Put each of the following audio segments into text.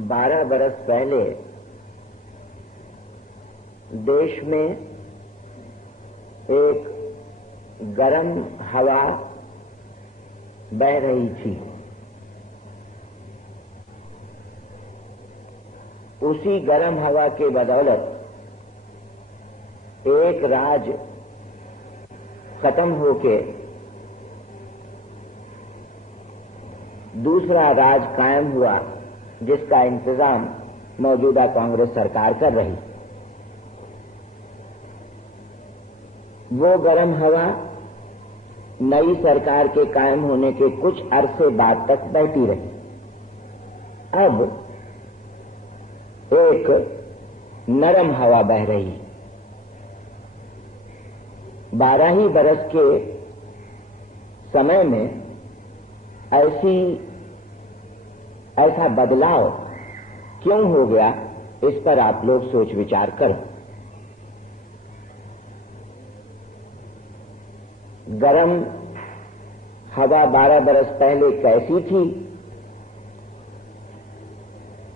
12 बरस पहले देश में एक गर्म हवा बह रही थी। उसी गर्म हवा के बदौलत एक राज खत्म होके दूसरा राज कायम हुआ, जिसका इंतजाम मौजूदा कांग्रेस सरकार कर रही। वो गर्म हवा नई सरकार के कायम होने के कुछ अरसे बाद तक बहती रही। अब एक नरम हवा बह रही। 12 ही बरस के समय में ऐसा बदलाव क्यों हो गया, इस पर आप लोग सोच विचार करें। गरम हवा 12 बरस पहले कैसी थी,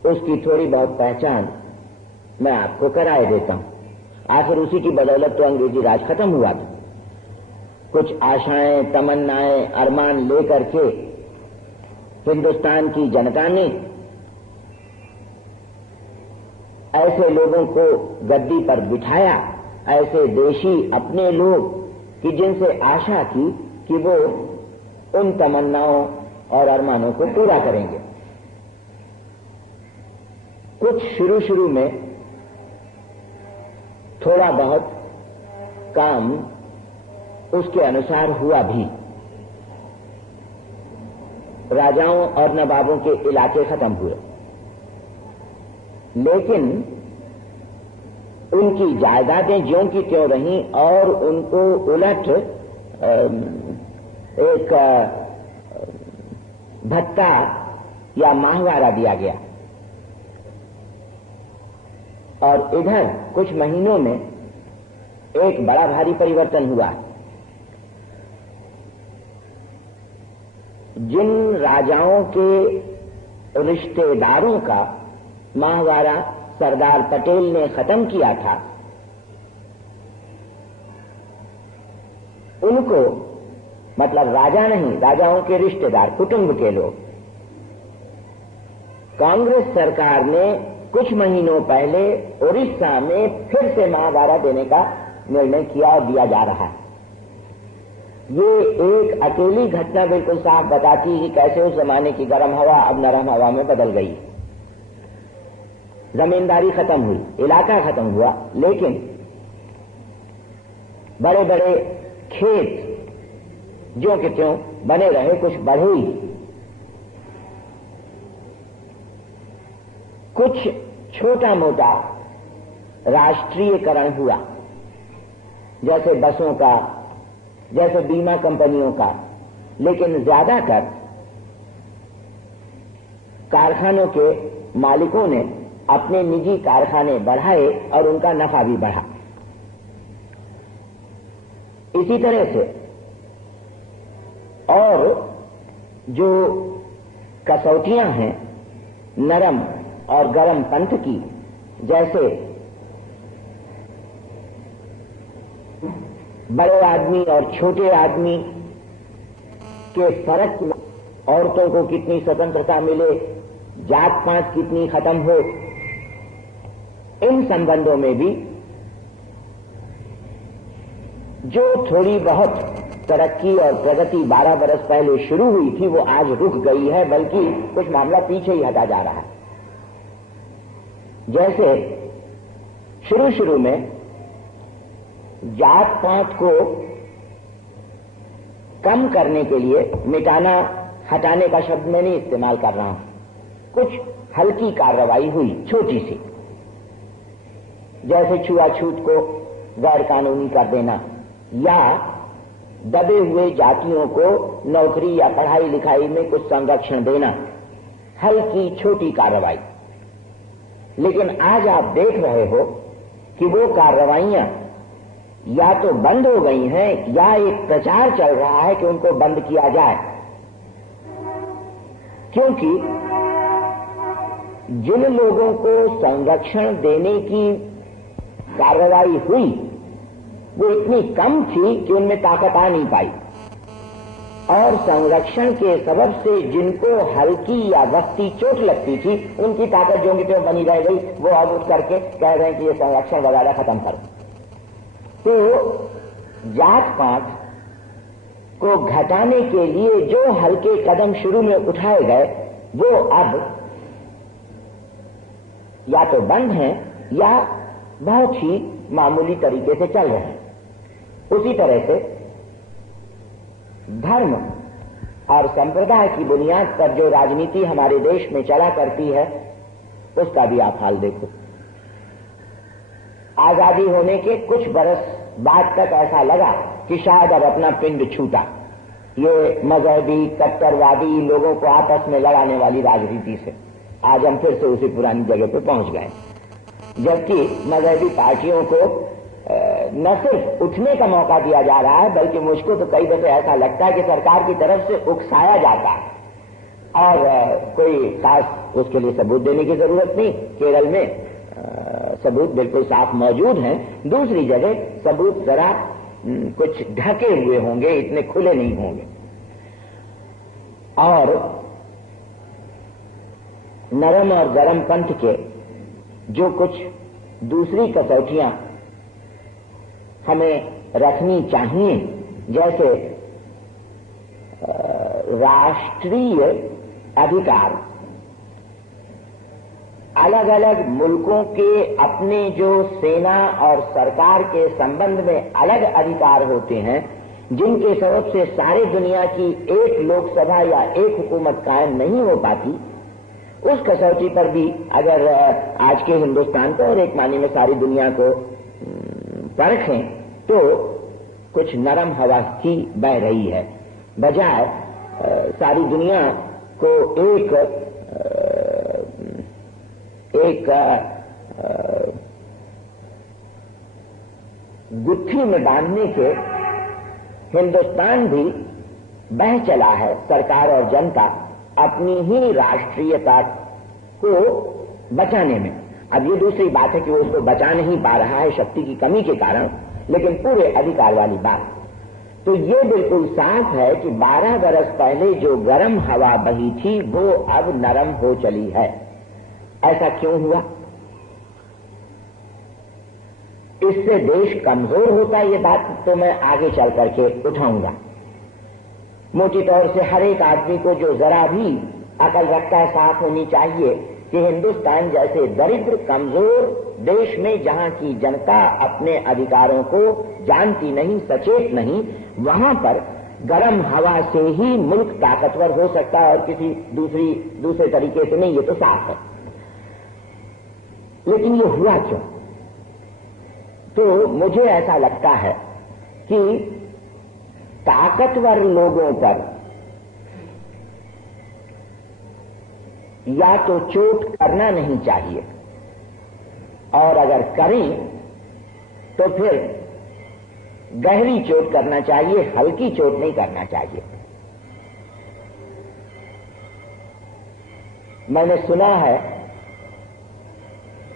उसकी थोड़ी बहुत पहचान मैं आपको कराए देता हूं। आखिर उसी की बदौलत तो अंग्रेजी राज खत्म हुआ था। कुछ आशाएं, तमन्नाएं, अरमान लेकर के हिंदुस्तान की जनता ने ऐसे लोगों को गद्दी पर बिठाया, ऐसे देशी अपने लोग कि जिनसे आशा थी कि वो उन तमन्नाओं और अरमानों को पूरा करेंगे। कुछ शुरू में थोड़ा बहुत काम उसके अनुसार हुआ भी। राजाओं और नवाबों के इलाके खत्म हुए, लेकिन उनकी जायदादें ज्यों की त्यों रहीं और उनको उलट एक भत्ता या माहवारा दिया गया। और इधर कुछ महीनों में एक बड़ा भारी परिवर्तन हुआ। जिन राजाओं के रिश्तेदारों का माहवारा सरदार पटेल ने खत्म किया था, उनको, मतलब राजा नहीं, राजाओं के रिश्तेदार, कुटुंब के लोग, कांग्रेस सरकार ने कुछ महीनों पहले उड़ीसा में फिर से माहवारा देने का निर्णय किया और दिया जा रहा है। ये एक अकेली घटना बिल्कुल साफ बताती है कि कैसे उस जमाने की गर्म हवा अब नरम हवा में बदल गई। जमींदारी खत्म हुई, इलाका खत्म हुआ, लेकिन बड़े बड़े खेत ज्यों के त्यों बने रहे, कुछ बढ़े ही। कुछ छोटा मोटा राष्ट्रीयकरण हुआ, जैसे बसों का, जैसे बीमा कंपनियों का, लेकिन ज्यादातर कारखानों के मालिकों ने अपने निजी कारखाने बढ़ाए और उनका नफा भी बढ़ा। इसी तरह से और जो कसौटियां हैं नरम और गरम पंथ की, जैसे बड़े आदमी और छोटे आदमी के फर्क, औरतों को कितनी स्वतंत्रता मिले, जात पात कितनी खत्म हो, इन संबंधों में भी जो थोड़ी बहुत तरक्की और प्रगति 12 बरस पहले शुरू हुई थी, वो आज रुक गई है, बल्कि कुछ मामला पीछे ही हटा जा रहा है। जैसे शुरू में जात पात को कम करने के लिए, मिटाना, हटाने का शब्द मैं नहीं इस्तेमाल कर रहा हूं, कुछ हल्की कार्रवाई हुई, छोटी सी, जैसे छुआछूत को गैर कानूनी कर देना या दबे हुए जातियों को नौकरी या पढ़ाई लिखाई में कुछ संरक्षण देना, हल्की छोटी कार्रवाई। लेकिन आज आप देख रहे हो कि वो कार्रवाइयां या तो बंद हो गई हैं या एक प्रचार चल रहा है कि उनको बंद किया जाए, क्योंकि जिन लोगों को संरक्षण देने की कार्रवाई हुई वो इतनी कम थी कि उनमें ताकत आ नहीं पाई, और संरक्षण के सबब से जिनको हल्की या वक्ती चोट लगती थी उनकी ताकत जो की बनी रह गई, वो अब उठ करके कह रहे हैं कि ये संरक्षण वगैरह खत्म करो। तो जात पात को घटाने के लिए जो हल्के कदम शुरू में उठाए गए वो अब या तो बंद हैं या बहुत ही मामूली तरीके से चल रहे हैं। उसी तरह से धर्म और संप्रदाय की बुनियाद पर जो राजनीति हमारे देश में चला करती है उसका भी आप हाल देखो। आजादी होने के कुछ बरस बाद तक ऐसा लगा कि शायद अब अपना पिंड छूटा, ये मजहबी कट्टरवादी लोगों को आपस में लड़ाने वाली राजनीति से आज हम फिर से उसी पुरानी जगह पर पहुंच गए, जबकि मजहबी पार्टियों को न सिर्फ उठने का मौका दिया जा रहा है बल्कि मुझको तो कई दफे ऐसा लगता है कि सरकार की तरफ से उकसाया जाता है, और कोई खास उसके लिए सबूत देने की जरूरत नहीं। केरल में सबूत बिल्कुल साफ मौजूद हैं, दूसरी जगह सबूत जरा कुछ ढके हुए होंगे, इतने खुले नहीं होंगे। और नरम और गरम पंथ के जो कुछ दूसरी कसौटियां हमें रखनी चाहिए, जैसे राष्ट्रीय अधिकार, अलग अलग मुल्कों के अपने जो सेना और सरकार के संबंध में अलग अधिकार होते हैं जिनके सबब से सारे दुनिया की एक लोकसभा या एक हुकूमत कायम नहीं हो पाती, उस कसौटी पर भी अगर आज के हिंदुस्तान को और एक मानी में सारी दुनिया को परखें तो कुछ नरम हवा की बह रही है, बजाय सारी दुनिया को एक गुत्थी में बांधने के हिंदुस्तान भी बह चला है, सरकार और जनता अपनी ही राष्ट्रीयता को बचाने में। अब ये दूसरी बात है कि वो उसको बचा नहीं पा रहा है शक्ति की कमी के कारण, लेकिन पूरे अधिकार वाली बात तो ये बिल्कुल साफ है कि 12 बरस पहले जो गर्म हवा बही थी वो अब नरम हो चली है। ऐसा क्यों हुआ? इससे देश कमजोर होता, ये बात तो मैं आगे चल करके उठाऊंगा। मोटी तौर से हर एक आदमी को जो जरा भी अकल रखता है साफ होनी चाहिए कि हिंदुस्तान जैसे दरिद्र कमजोर देश में जहां की जनता अपने अधिकारों को जानती नहीं, सचेत नहीं, वहां पर गर्म हवा से ही मुल्क ताकतवर हो सकता है और किसी दूसरे तरीके से नहीं, ये तो साफ है। लेकिन ये हुआ क्यों? तो मुझे ऐसा लगता है कि ताकतवर लोगों पर या तो चोट करना नहीं चाहिए, और अगर करें तो फिर गहरी चोट करना चाहिए, हल्की चोट नहीं करना चाहिए। मैंने सुना है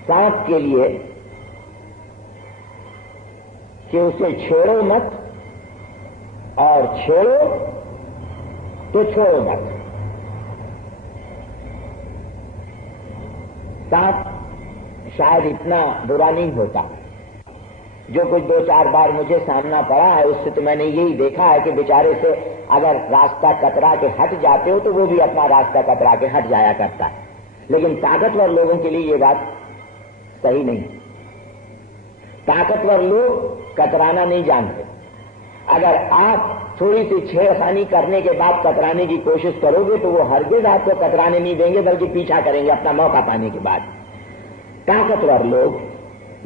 सांप के लिए कि उसे छेड़ो मत और छेड़ो तो छोड़ो मत। सांप शायद इतना बुरा नहीं होता। जो कुछ 2-4 बार मुझे सामना पड़ा है उससे तो मैंने यही देखा है कि बेचारे से अगर रास्ता कतरा के हट जाते हो तो वो भी अपना रास्ता कतरा के हट जाया करता है। लेकिन ताकतवर लोगों के लिए ये बात सही नहीं। ताकतवर लोग कतराना नहीं जानते। अगर आप थोड़ी सी छेड़खानी करने के बाद कतराने की कोशिश करोगे तो वो हरगिज आपको कतराने नहीं देंगे, बल्कि पीछा करेंगे अपना मौका पाने के बाद। ताकतवर लोग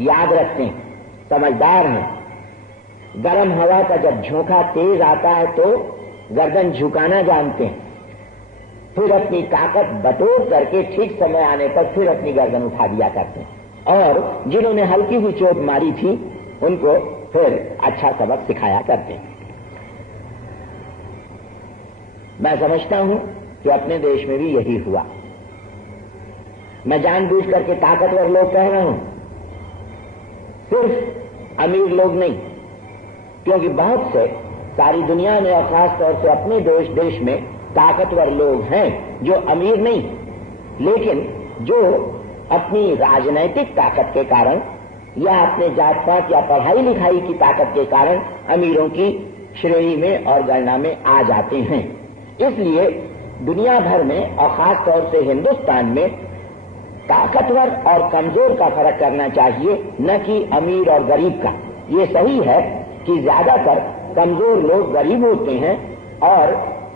याद रखते हैं, समझदार हैं। गर्म हवा का जब झोंका तेज आता है तो गर्दन झुकाना जानते हैं, फिर अपनी ताकत बटोर करके ठीक समय आने पर फिर अपनी गर्दन उठा दिया करते हैं। और जिन्होंने हल्की सी चोट मारी थी उनको फिर अच्छा सबक सिखाया करते हैं। मैं समझता हूं कि अपने देश में भी यही हुआ। मैं जानबूझ करके ताकतवर लोग कह रहा हूं, सिर्फ अमीर लोग नहीं, क्योंकि बहुत से सारी दुनिया में और खास तौर से अपने देश में ताकतवर लोग हैं जो अमीर नहीं, लेकिन जो अपनी राजनैतिक ताकत के कारण या अपने जात पात या पढ़ाई लिखाई की ताकत के कारण अमीरों की श्रेणी में और गणना में आ जाते हैं। इसलिए दुनिया भर में और खास तौर से हिंदुस्तान में ताकतवर और कमजोर का फर्क करना चाहिए, न कि अमीर और गरीब का। ये सही है कि ज्यादातर कमजोर लोग गरीब होते हैं और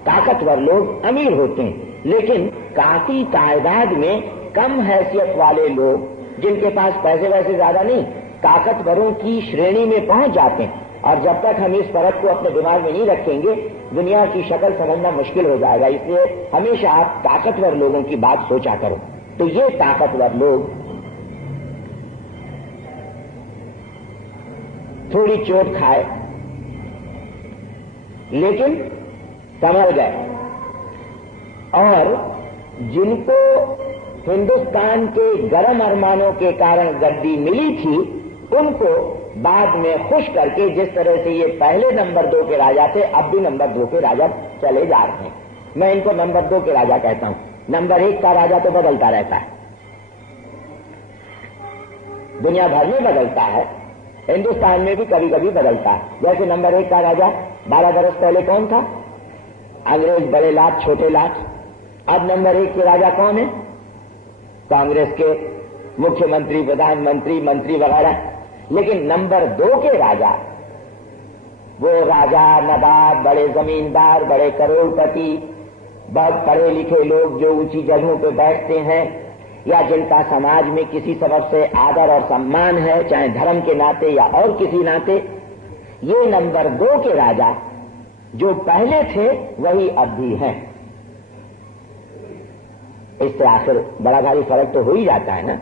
ताकतवर लोग अमीर होते हैं, लेकिन काफी तादाद में कम हैसियत वाले लोग जिनके पास पैसे वैसे ज्यादा नहीं, ताकतवरों की श्रेणी में पहुंच जाते हैं। और जब तक हम इस फर्क को अपने दिमाग में नहीं रखेंगे, दुनिया की शक्ल समझना मुश्किल हो जाएगा। इसलिए हमेशा आप ताकतवर लोगों की बात सोचा करो। तो ये ताकतवर लोग थोड़ी चोट खाए लेकिन संभल गए, और जिनको हिंदुस्तान के गर्म अरमानों के कारण गद्दी मिली थी, उनको बाद में खुश करके, जिस तरह से ये पहले नंबर 2 के राजा थे, अब भी नंबर 2 के राजा चले जा रहे हैं। मैं इनको नंबर 2 के राजा कहता हूं। नंबर 1 का राजा तो बदलता रहता है, दुनिया भर में बदलता है, हिंदुस्तान में भी कभी कभी बदलता है। जैसे नंबर 1 का राजा 12 बरस पहले कौन था? अंग्रेज बड़े लाट छोटे लाट। अब नंबर 1 के राजा कौन है? कांग्रेस के मुख्यमंत्री, प्रधानमंत्री, मंत्री वगैरह। लेकिन नंबर 2 के राजा, वो राजा, नवाब, बड़े जमींदार, बड़े करोड़पति, बहुत पढ़े लिखे लोग जो ऊंची जगहों पर बैठते हैं या जिनका समाज में किसी सबब से आदर और सम्मान है, चाहे धर्म के नाते या और किसी नाते, ये नंबर 2 के राजा जो पहले थे वही अब भी हैं। इससे आखिर बड़ा भारी फर्क तो हो ही जाता है ना।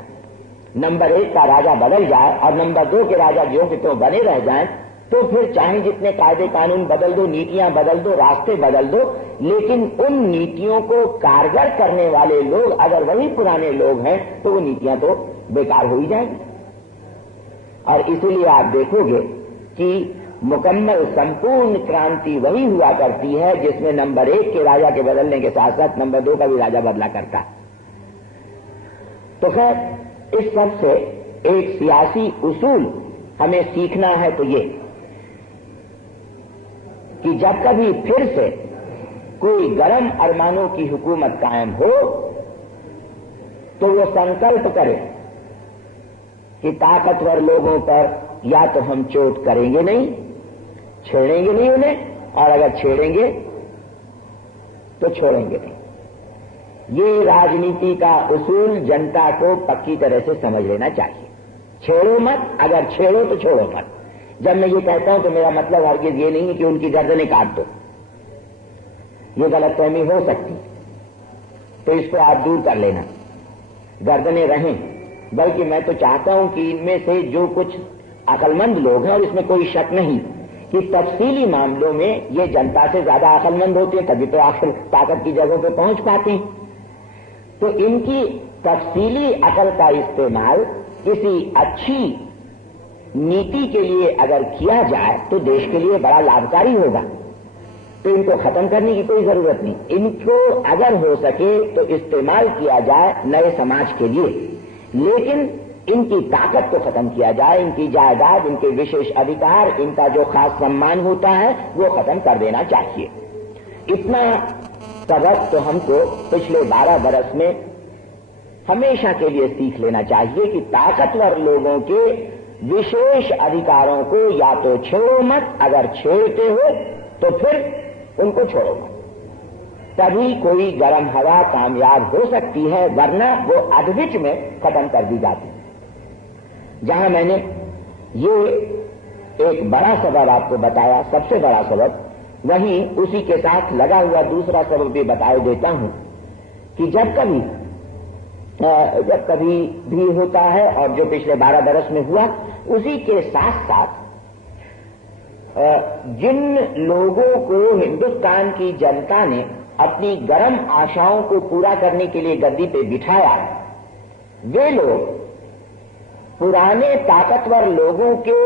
नंबर 1 का राजा बदल जाए और नंबर 2 के राजा ज्यों कि त्यों बने रह जाएं, तो फिर चाहे जितने कायदे कानून बदल दो, नीतियां बदल दो, रास्ते बदल दो, लेकिन उन नीतियों को कारगर करने वाले लोग अगर वही पुराने लोग हैं तो वो नीतियां तो बेकार हो ही जाएंगी। और इसीलिए आप देखोगे कि मुकम्मल संपूर्ण क्रांति वही हुआ करती है जिसमें नंबर 1 के राजा के बदलने के साथ साथ नंबर 2 का भी राजा बदला करता है। तो खैर, इस सब से एक सियासी उसूल हमें सीखना है, तो ये कि जब कभी फिर से कोई गर्म अरमानों की हुकूमत कायम हो तो वो संकल्प करे कि ताकतवर लोगों पर या तो हम चोट करेंगे नहीं, छेड़ेंगे नहीं उन्हें, और अगर छेड़ेंगे तो छोड़ेंगे नहीं। ये राजनीति का उसूल जनता को पक्की तरह से समझ लेना चाहिए। छेड़ो मत, अगर छेड़ो तो छोड़ो मत। जब मैं ये कहता हूं तो मेरा मतलब हरगिज ये नहीं है कि उनकी गर्दनें काट दो, ये गलतफहमी हो सकती, तो इसको आप दूर कर लेना, गर्दनें रहें। बल्कि मैं तो चाहता हूं कि इनमें से जो कुछ अकलमंद लोग हैं, और इसमें कोई शक नहीं कि तफसीली मामलों में ये जनता से ज्यादा अकलमंद होते हैं, तभी तो आखिर ताकत की जगहों पर पहुंच पाते हैं, तो इनकी तफसीली अकल का इस्तेमाल किसी अच्छी नीति के लिए अगर किया जाए तो देश के लिए बड़ा लाभकारी होगा। तो इनको खत्म करने की कोई जरूरत नहीं, इनको अगर हो सके तो इस्तेमाल किया जाए नए समाज के लिए, लेकिन इनकी ताकत को खत्म किया जाए, इनकी जायदाद, इनके विशेष अधिकार, इनका जो खास सम्मान होता है वो खत्म कर देना चाहिए। इतना सबक तो हमको पिछले 12 बरस में हमेशा के लिए सीख लेना चाहिए कि ताकतवर लोगों के विशेष अधिकारों को या तो छेड़ो मत, अगर छेड़ते हो तो फिर उनको छोड़ो मत, तभी कोई गर्म हवा कामयाब हो सकती है, वरना वो अधविच में खत्म कर दी जाती है। जहां मैंने ये एक बड़ा सबब आपको बताया, सबसे बड़ा सबब, वहीं उसी के साथ लगा हुआ दूसरा सबब भी बताए देता हूं कि जब कभी भी होता है, और जो पिछले 12 बरस में हुआ, उसी के साथ साथ जिन लोगों को हिंदुस्तान की जनता ने अपनी गर्म आशाओं को पूरा करने के लिए गद्दी पे बिठाया, वे लोग पुराने ताकतवर लोगों के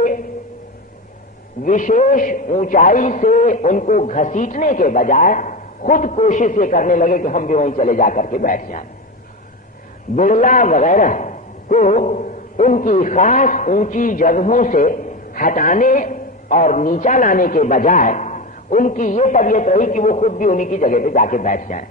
विशेष ऊंचाई से उनको घसीटने के बजाय खुद कोशिश ये करने लगे कि हम भी वहीं चले जाकर के बैठ जाएं। बिरला वगैरह को उनकी खास ऊंची जगहों से हटाने और नीचा लाने के बजाय उनकी ये तबीयत रही कि वो खुद भी उन्हीं की जगह पे जाके बैठ जाएं।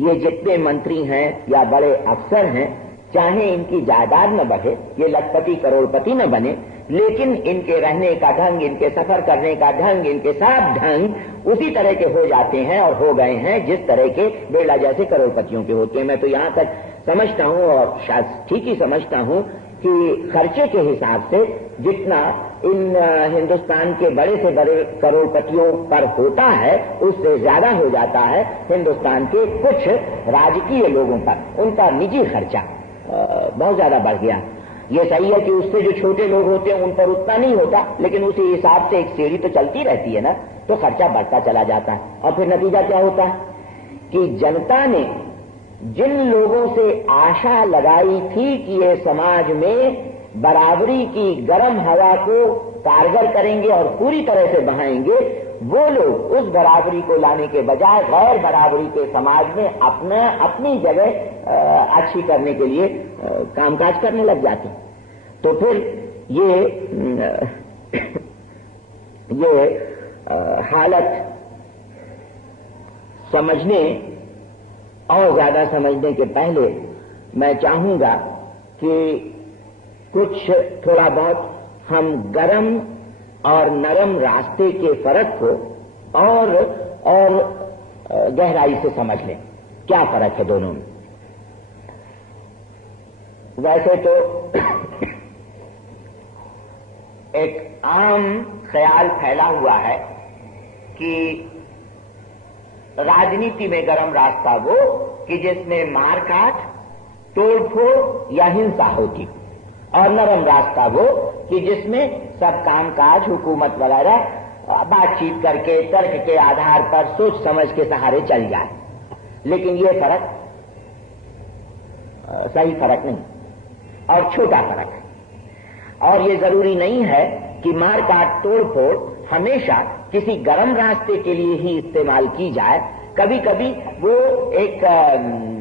ये जितने मंत्री हैं या बड़े अफसर हैं, चाहे इनकी जायदाद न बढ़े, ये लखपति करोड़पति न बने, लेकिन इनके रहने का ढंग, इनके सफर करने का ढंग, इनके सब ढंग उसी तरह के हो जाते हैं और हो गए हैं जिस तरह के बिरला जैसे करोड़पतियों के होते हैं। मैं तो यहां तक समझता हूं और शायद ठीक ही समझता हूं कि खर्चे के हिसाब से जितना इन हिंदुस्तान के बड़े से बड़े करोड़पतियों पर होता है, उससे ज्यादा हो जाता है हिंदुस्तान के कुछ राजकीय लोगों पर। उनका निजी खर्चा बहुत ज्यादा बढ़ गया। ये सही है कि उससे जो छोटे लोग होते हैं उन पर उतना नहीं होता, लेकिन उसी हिसाब से एक सीढ़ी तो चलती रहती है ना, तो खर्चा बढ़ता चला जाता है। और फिर नतीजा क्या होता है कि जनता ने जिन लोगों से आशा लगाई थी कि ये समाज में बराबरी की गर्म हवा को कारगर करेंगे और पूरी तरह से बहाएंगे, वो लोग उस बराबरी को लाने के बजाय गैर बराबरी के समाज में अपनी जगह अच्छी करने के लिए कामकाज करने लग जाते हैं। तो फिर ये हालत समझने और ज्यादा समझने के पहले मैं चाहूंगा कि कुछ थोड़ा बहुत हम गरम और नरम रास्ते के फर्क को और गहराई से समझ लें। क्या फर्क है दोनों में? वैसे तो एक आम ख्याल फैला हुआ है कि राजनीति में गरम रास्ता वो कि जिसमें मारकाट, तोड़फोड़ या हिंसा होती, और नरम रास्ता वो कि जिसमें सब कामकाज, हुकूमत वगैरह बातचीत करके तर्क के आधार पर सोच समझ के सहारे चल जाए। लेकिन ये फर्क सही फर्क नहीं और छोटा फर्क है। और ये जरूरी नहीं है कि मारकाट, तोड़फोड़ हमेशा किसी गरम रास्ते के लिए ही इस्तेमाल की जाए। कभी कभी वो एक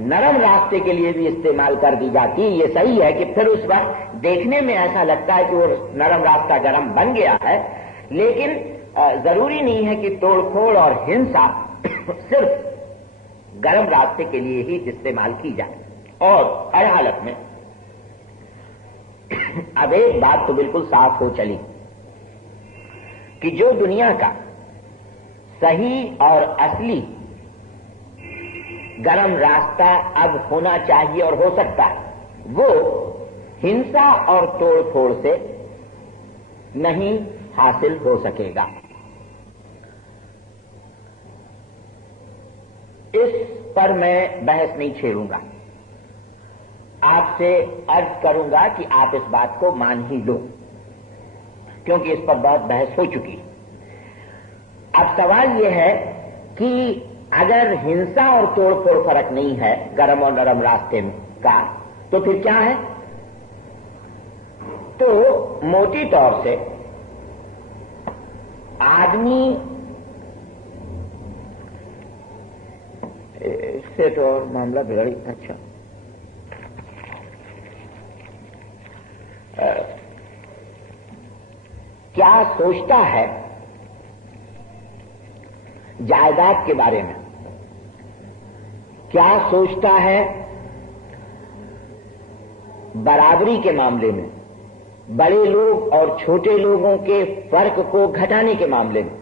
नरम रास्ते के लिए भी इस्तेमाल कर दी जाती है। ये सही है कि फिर उस वक्त देखने में ऐसा लगता है कि वो नरम रास्ता गरम बन गया है, लेकिन जरूरी नहीं है कि तोड़फोड़ और हिंसा सिर्फ गरम रास्ते के लिए ही इस्तेमाल की जाए। और हर हालत में अब एक बात तो बिल्कुल साफ हो चली कि जो दुनिया का सही और असली गरम रास्ता अब होना चाहिए और हो सकता है, वो हिंसा और तोड़फोड़ से नहीं हासिल हो सकेगा। इस पर मैं बहस नहीं छेड़ूंगा। आपसे अर्ज करूंगा कि आप इस बात को मान ही लो, क्योंकि इस पर बहुत बहस हो चुकी। अब सवाल यह है कि अगर हिंसा और तोड़फोड़ फर्क नहीं है गरम और नरम रास्ते का, तो फिर क्या है? तो मोटी तौर से आदमी इससे तो और मामला बिगड़। अच्छा, क्या सोचता है जायदाद के बारे में? क्या सोचता है बराबरी के मामले में, बड़े लोग और छोटे लोगों के फर्क को घटाने के मामले में?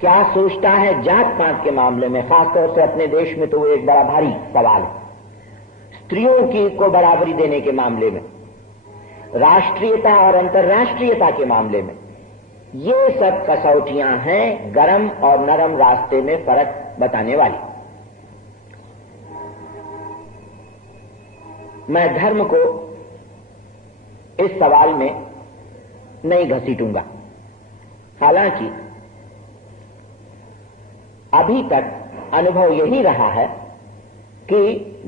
क्या सोचता है जात पात के मामले में? खासतौर से अपने देश में तो वो एक बड़ा भारी सवाल है। स्त्रियों की को बराबरी देने के मामले में, राष्ट्रीयता और अंतर्राष्ट्रीयता के मामले में, ये सब कसौटियां हैं गरम और नरम रास्ते में फर्क बताने वाली। मैं धर्म को इस सवाल में नहीं घसीटूंगा। हालांकि अभी तक अनुभव यही रहा है कि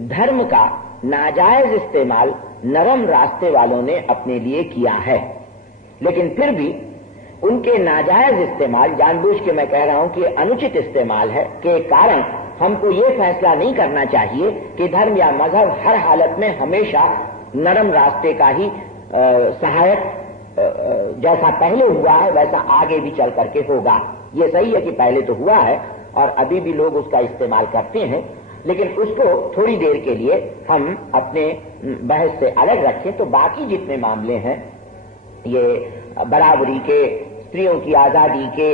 धर्म का नाजायज इस्तेमाल नरम रास्ते वालों ने अपने लिए किया है, लेकिन फिर भी उनके नाजायज इस्तेमाल, जानबूझ के मैं कह रहा हूं कि अनुचित इस्तेमाल है, के कारण हमको ये फैसला नहीं करना चाहिए कि धर्म या मजहब हर हालत में हमेशा नरम रास्ते का ही सहायक जैसा पहले हुआ है वैसा आगे भी चल करके होगा। ये सही है कि पहले तो हुआ है और अभी भी लोग उसका इस्तेमाल करते हैं, लेकिन उसको थोड़ी देर के लिए हम अपने बहस से अलग रखें तो बाकी जितने मामले हैं, ये बराबरी के, स्त्रियों की आजादी के,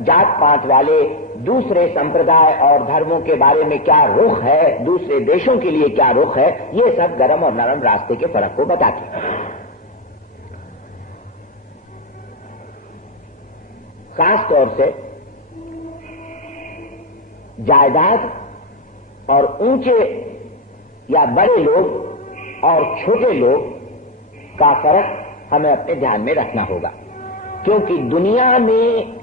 जात पात वाले दूसरे संप्रदाय और धर्मों के बारे में क्या रुख है, दूसरे देशों के लिए क्या रुख है, ये सब गरम और नरम रास्ते के फर्क को बताते हैं। खास तौर से जायदाद और ऊंचे या बड़े लोग और छोटे लोग का फर्क हमें अपने ध्यान में रखना होगा, क्योंकि दुनिया में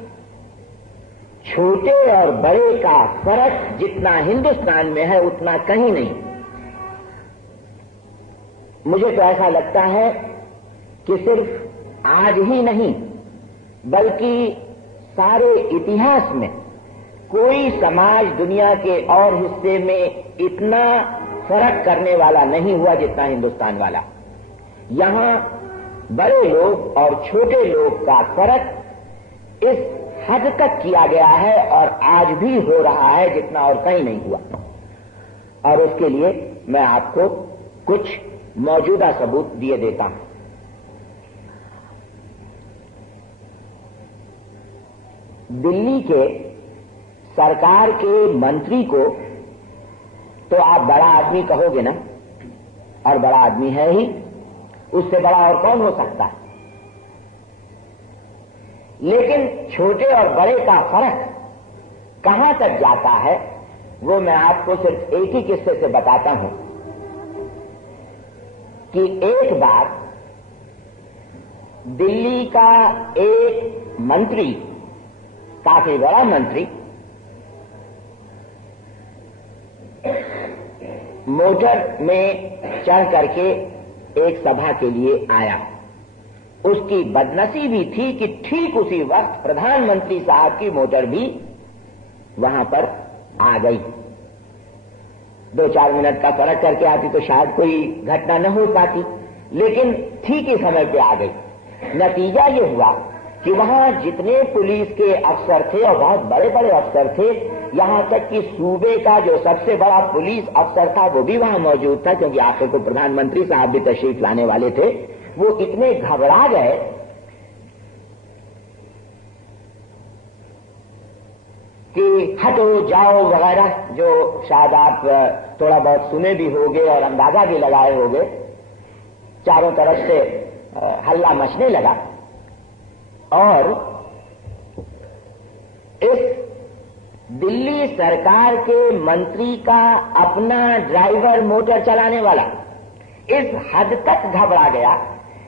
छोटे और बड़े का फर्क जितना हिंदुस्तान में है उतना कहीं नहीं। मुझे तो ऐसा लगता है कि सिर्फ आज ही नहीं बल्कि सारे इतिहास में कोई समाज दुनिया के और हिस्से में इतना फर्क करने वाला नहीं हुआ जितना हिंदुस्तान वाला। यहां बड़े लोग और छोटे लोग का फर्क इस हद तक किया गया है और आज भी हो रहा है जितना और कहीं नहीं हुआ। और उसके लिए मैं आपको कुछ मौजूदा सबूत दिए देता हूं। दिल्ली के सरकार के मंत्री को तो आप बड़ा आदमी कहोगे ना, और बड़ा आदमी है ही, उससे बड़ा और कौन हो सकता है। लेकिन छोटे और बड़े का फर्क कहां तक जाता है वो मैं आपको सिर्फ एक ही किस्से से बताता हूं कि एक बार दिल्ली का एक मंत्री, काफी बड़ा मंत्री, मोटर में चढ़ करके एक सभा के लिए आया। उसकी बदनसीबी थी कि ठीक उसी वक्त प्रधानमंत्री साहब की मोटर भी वहां पर आ गई। 2-4 मिनट का फर्क करके आती तो शायद कोई घटना न हो पाती, लेकिन ठीक ही समय पे आ गई। नतीजा ये हुआ कि वहां जितने पुलिस के अफसर थे और बहुत बड़े बड़े अफसर थे, यहां तक कि सूबे का जो सबसे बड़ा पुलिस अफसर था वो भी वहां मौजूद था, क्योंकि आखिर को प्रधानमंत्री साहब भी तशरीफ लाने वाले थे। वो इतने घबरा गए कि हटो जाओ वगैरह, जो शायद आप थोड़ा बहुत सुने भी होंगे और अंदाजा भी लगाए होंगे। चारों तरफ से हल्ला मचने लगा और इस दिल्ली सरकार के मंत्री का अपना ड्राइवर, मोटर चलाने वाला, इस हद तक घबरा गया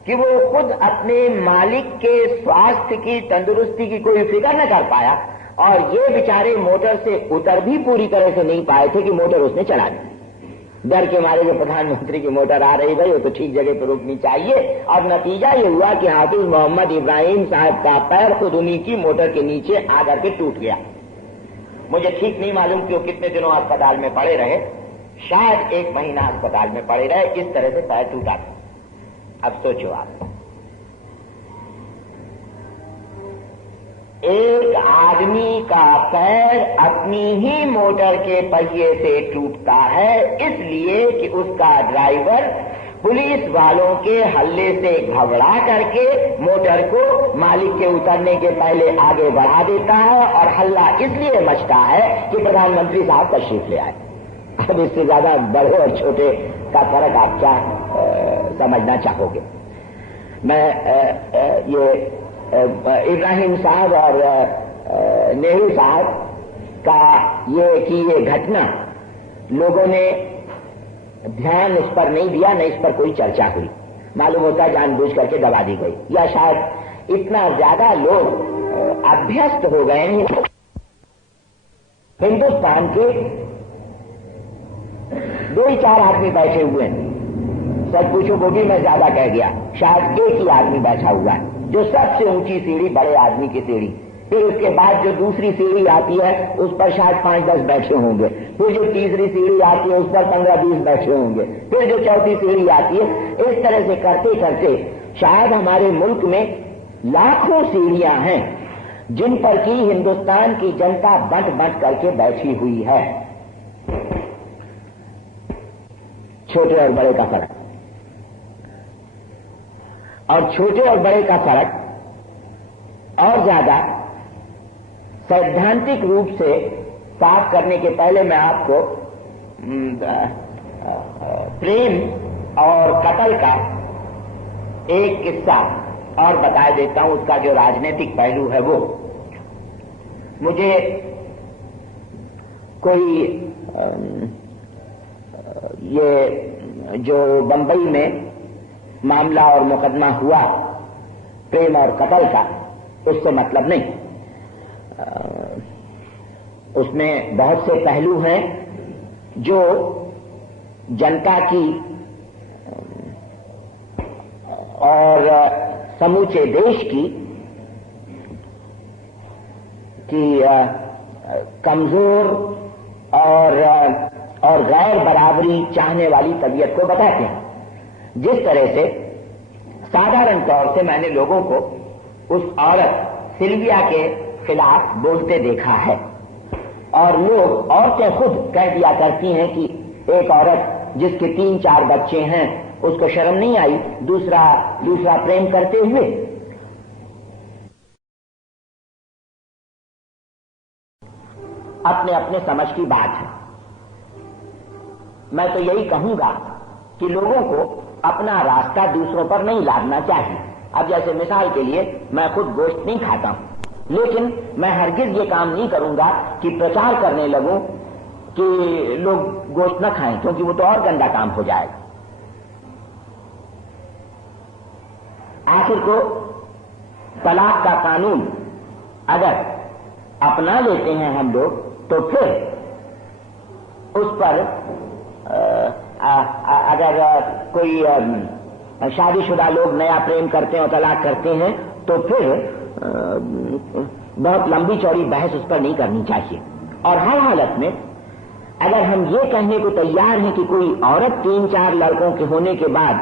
कि वो खुद अपने मालिक के स्वास्थ्य की, तंदुरुस्ती की कोई फिक्र न कर पाया और ये बेचारे मोटर से उतर भी पूरी तरह से नहीं पाए थे कि मोटर उसने चला दी। डर के मारे जो प्रधानमंत्री की मोटर आ रही भाई वो तो ठीक जगह पर रुकनी चाहिए। और नतीजा ये हुआ कि हाफिज मोहम्मद इब्राहिम साहब का पैर खुद उन्हीं की मोटर के नीचे आकर के टूट गया। मुझे ठीक नहीं मालूम कि वो कितने दिनों अस्पताल में पड़े रहे, शायद 1 महीना अस्पताल में पड़े रहे। इस तरह से पैर टूटा था। अब सोचो आप, एक आदमी का पैर अपनी ही मोटर के पहिए से टूटता है इसलिए कि उसका ड्राइवर पुलिस वालों के हल्ले से घबरा करके मोटर को मालिक के उतरने के पहले आगे बढ़ा देता है और हल्ला इसलिए मचता है कि प्रधानमंत्री साहब तशरीफ ले आए। अब इससे ज्यादा बड़े और छोटे का फर्क आप क्या समझना चाहोगे। मैं ये इब्राहिम साहब और नेहरू साहब का ये घटना लोगों ने ध्यान इस पर नहीं दिया, न इस पर कोई चर्चा हुई। मालूम होता है जानबूझ करके दबा दी गई, या शायद इतना ज्यादा लोग अभ्यस्त हो गए हैं हिंदुस्तान के दो ही चार आदमी बैठे हुए हैं। सच पूछो वो भी मैं ज्यादा कह गया, शायद एक ही आदमी बैठा हुआ है, जो सबसे ऊंची सीढ़ी, बड़े आदमी की सीढ़ी। फिर उसके बाद जो दूसरी सीढ़ी आती है उस पर शायद 5-10 बैठे होंगे। फिर जो तीसरी सीढ़ी आती है उस पर 15-20 बैठे होंगे। फिर जो चौथी सीढ़ी आती है, इस तरह से करते करते शायद हमारे मुल्क में लाखों सीढ़ियां हैं जिन पर की हिंदुस्तान की जनता बंट बंट करके बैठी हुई है। छोटे और बड़े का फर्क, और छोटे और बड़े का फर्क और ज्यादा सैद्धांतिक रूप से साफ करने के पहले मैं आपको प्रेम और कत्ल का एक किस्सा और बता देता हूं। उसका जो राजनीतिक पहलू है वो मुझे कोई ये जो बंबई में मामला और मुकदमा हुआ प्रेम और कत्ल का, उससे मतलब नहीं। उसमें बहुत से पहलू हैं जो जनता की और समूचे देश की कमजोर और गैर बराबरी चाहने वाली तबीयत को बताते हैं। जिस तरह से साधारण तौर से मैंने लोगों को उस औरत सिल्विया के खिलाफ बोलते देखा है, और लोग औरतें खुद कह दिया करती हैं कि एक औरत जिसके 3-4 बच्चे हैं उसको शर्म नहीं आई दूसरा प्रेम करते हुए। अपने अपने समझ की बात है। मैं तो यही कहूंगा कि लोगों को अपना रास्ता दूसरों पर नहीं लादना चाहिए। अब जैसे मिसाल के लिए मैं खुद गोश्त नहीं खाता हूं, लेकिन मैं हरगिज ये काम नहीं करूंगा कि प्रचार करने लगूं कि लोग गोश्त न खाएं, क्योंकि वो तो और गंदा काम हो जाएगा। आखिर को तलाक का कानून अगर अपना लेते हैं हम लोग, तो फिर उस पर अगर कोई शादीशुदा लोग नया प्रेम करते हैं और तलाक करते हैं, तो फिर बहुत लंबी चौड़ी बहस उस पर नहीं करनी चाहिए। और हर हालत में अगर हम ये कहने को तैयार हैं कि कोई औरत 3-4 लड़कों के होने के बाद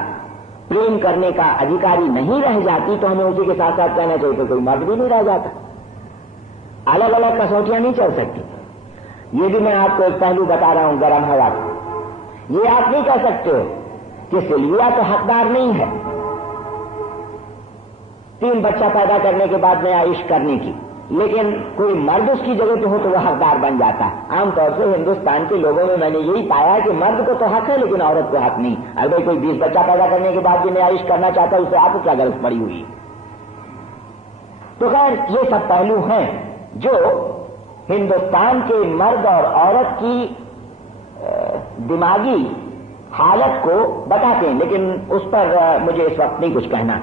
प्रेम करने का अधिकारी नहीं रह जाती, तो हमें उसी के साथ साथ कहना चाहिए तो कोई मर्द भी नहीं रह जाता। अलग अलग कसौटियां नहीं चल सकती। ये भी मैं आपको एक पहलू बता रहा हूं गरम हवा का। ये आप नहीं कह सकते हो कि सिल्विया तो हकदार नहीं है 3 बच्चा पैदा करने के बाद नया इश्क करने की, लेकिन कोई मर्द उसकी जगह पे हो तो वह हकदार बन जाता है। आमतौर से हिंदुस्तान के लोगों में मैंने यही पाया कि मर्द को तो हक है लेकिन औरत को हक नहीं। अगर कोई 20 बच्चा पैदा करने के बाद भी नया इश्क करना चाहता है, उससे आपको क्या गलत पड़ी हुई? तो खैर ये सब पहलू हैं जो हिंदुस्तान के मर्द और औरत की दिमागी हालत को बताते हैं, लेकिन उस पर मुझे इस वक्त नहीं कुछ कहना।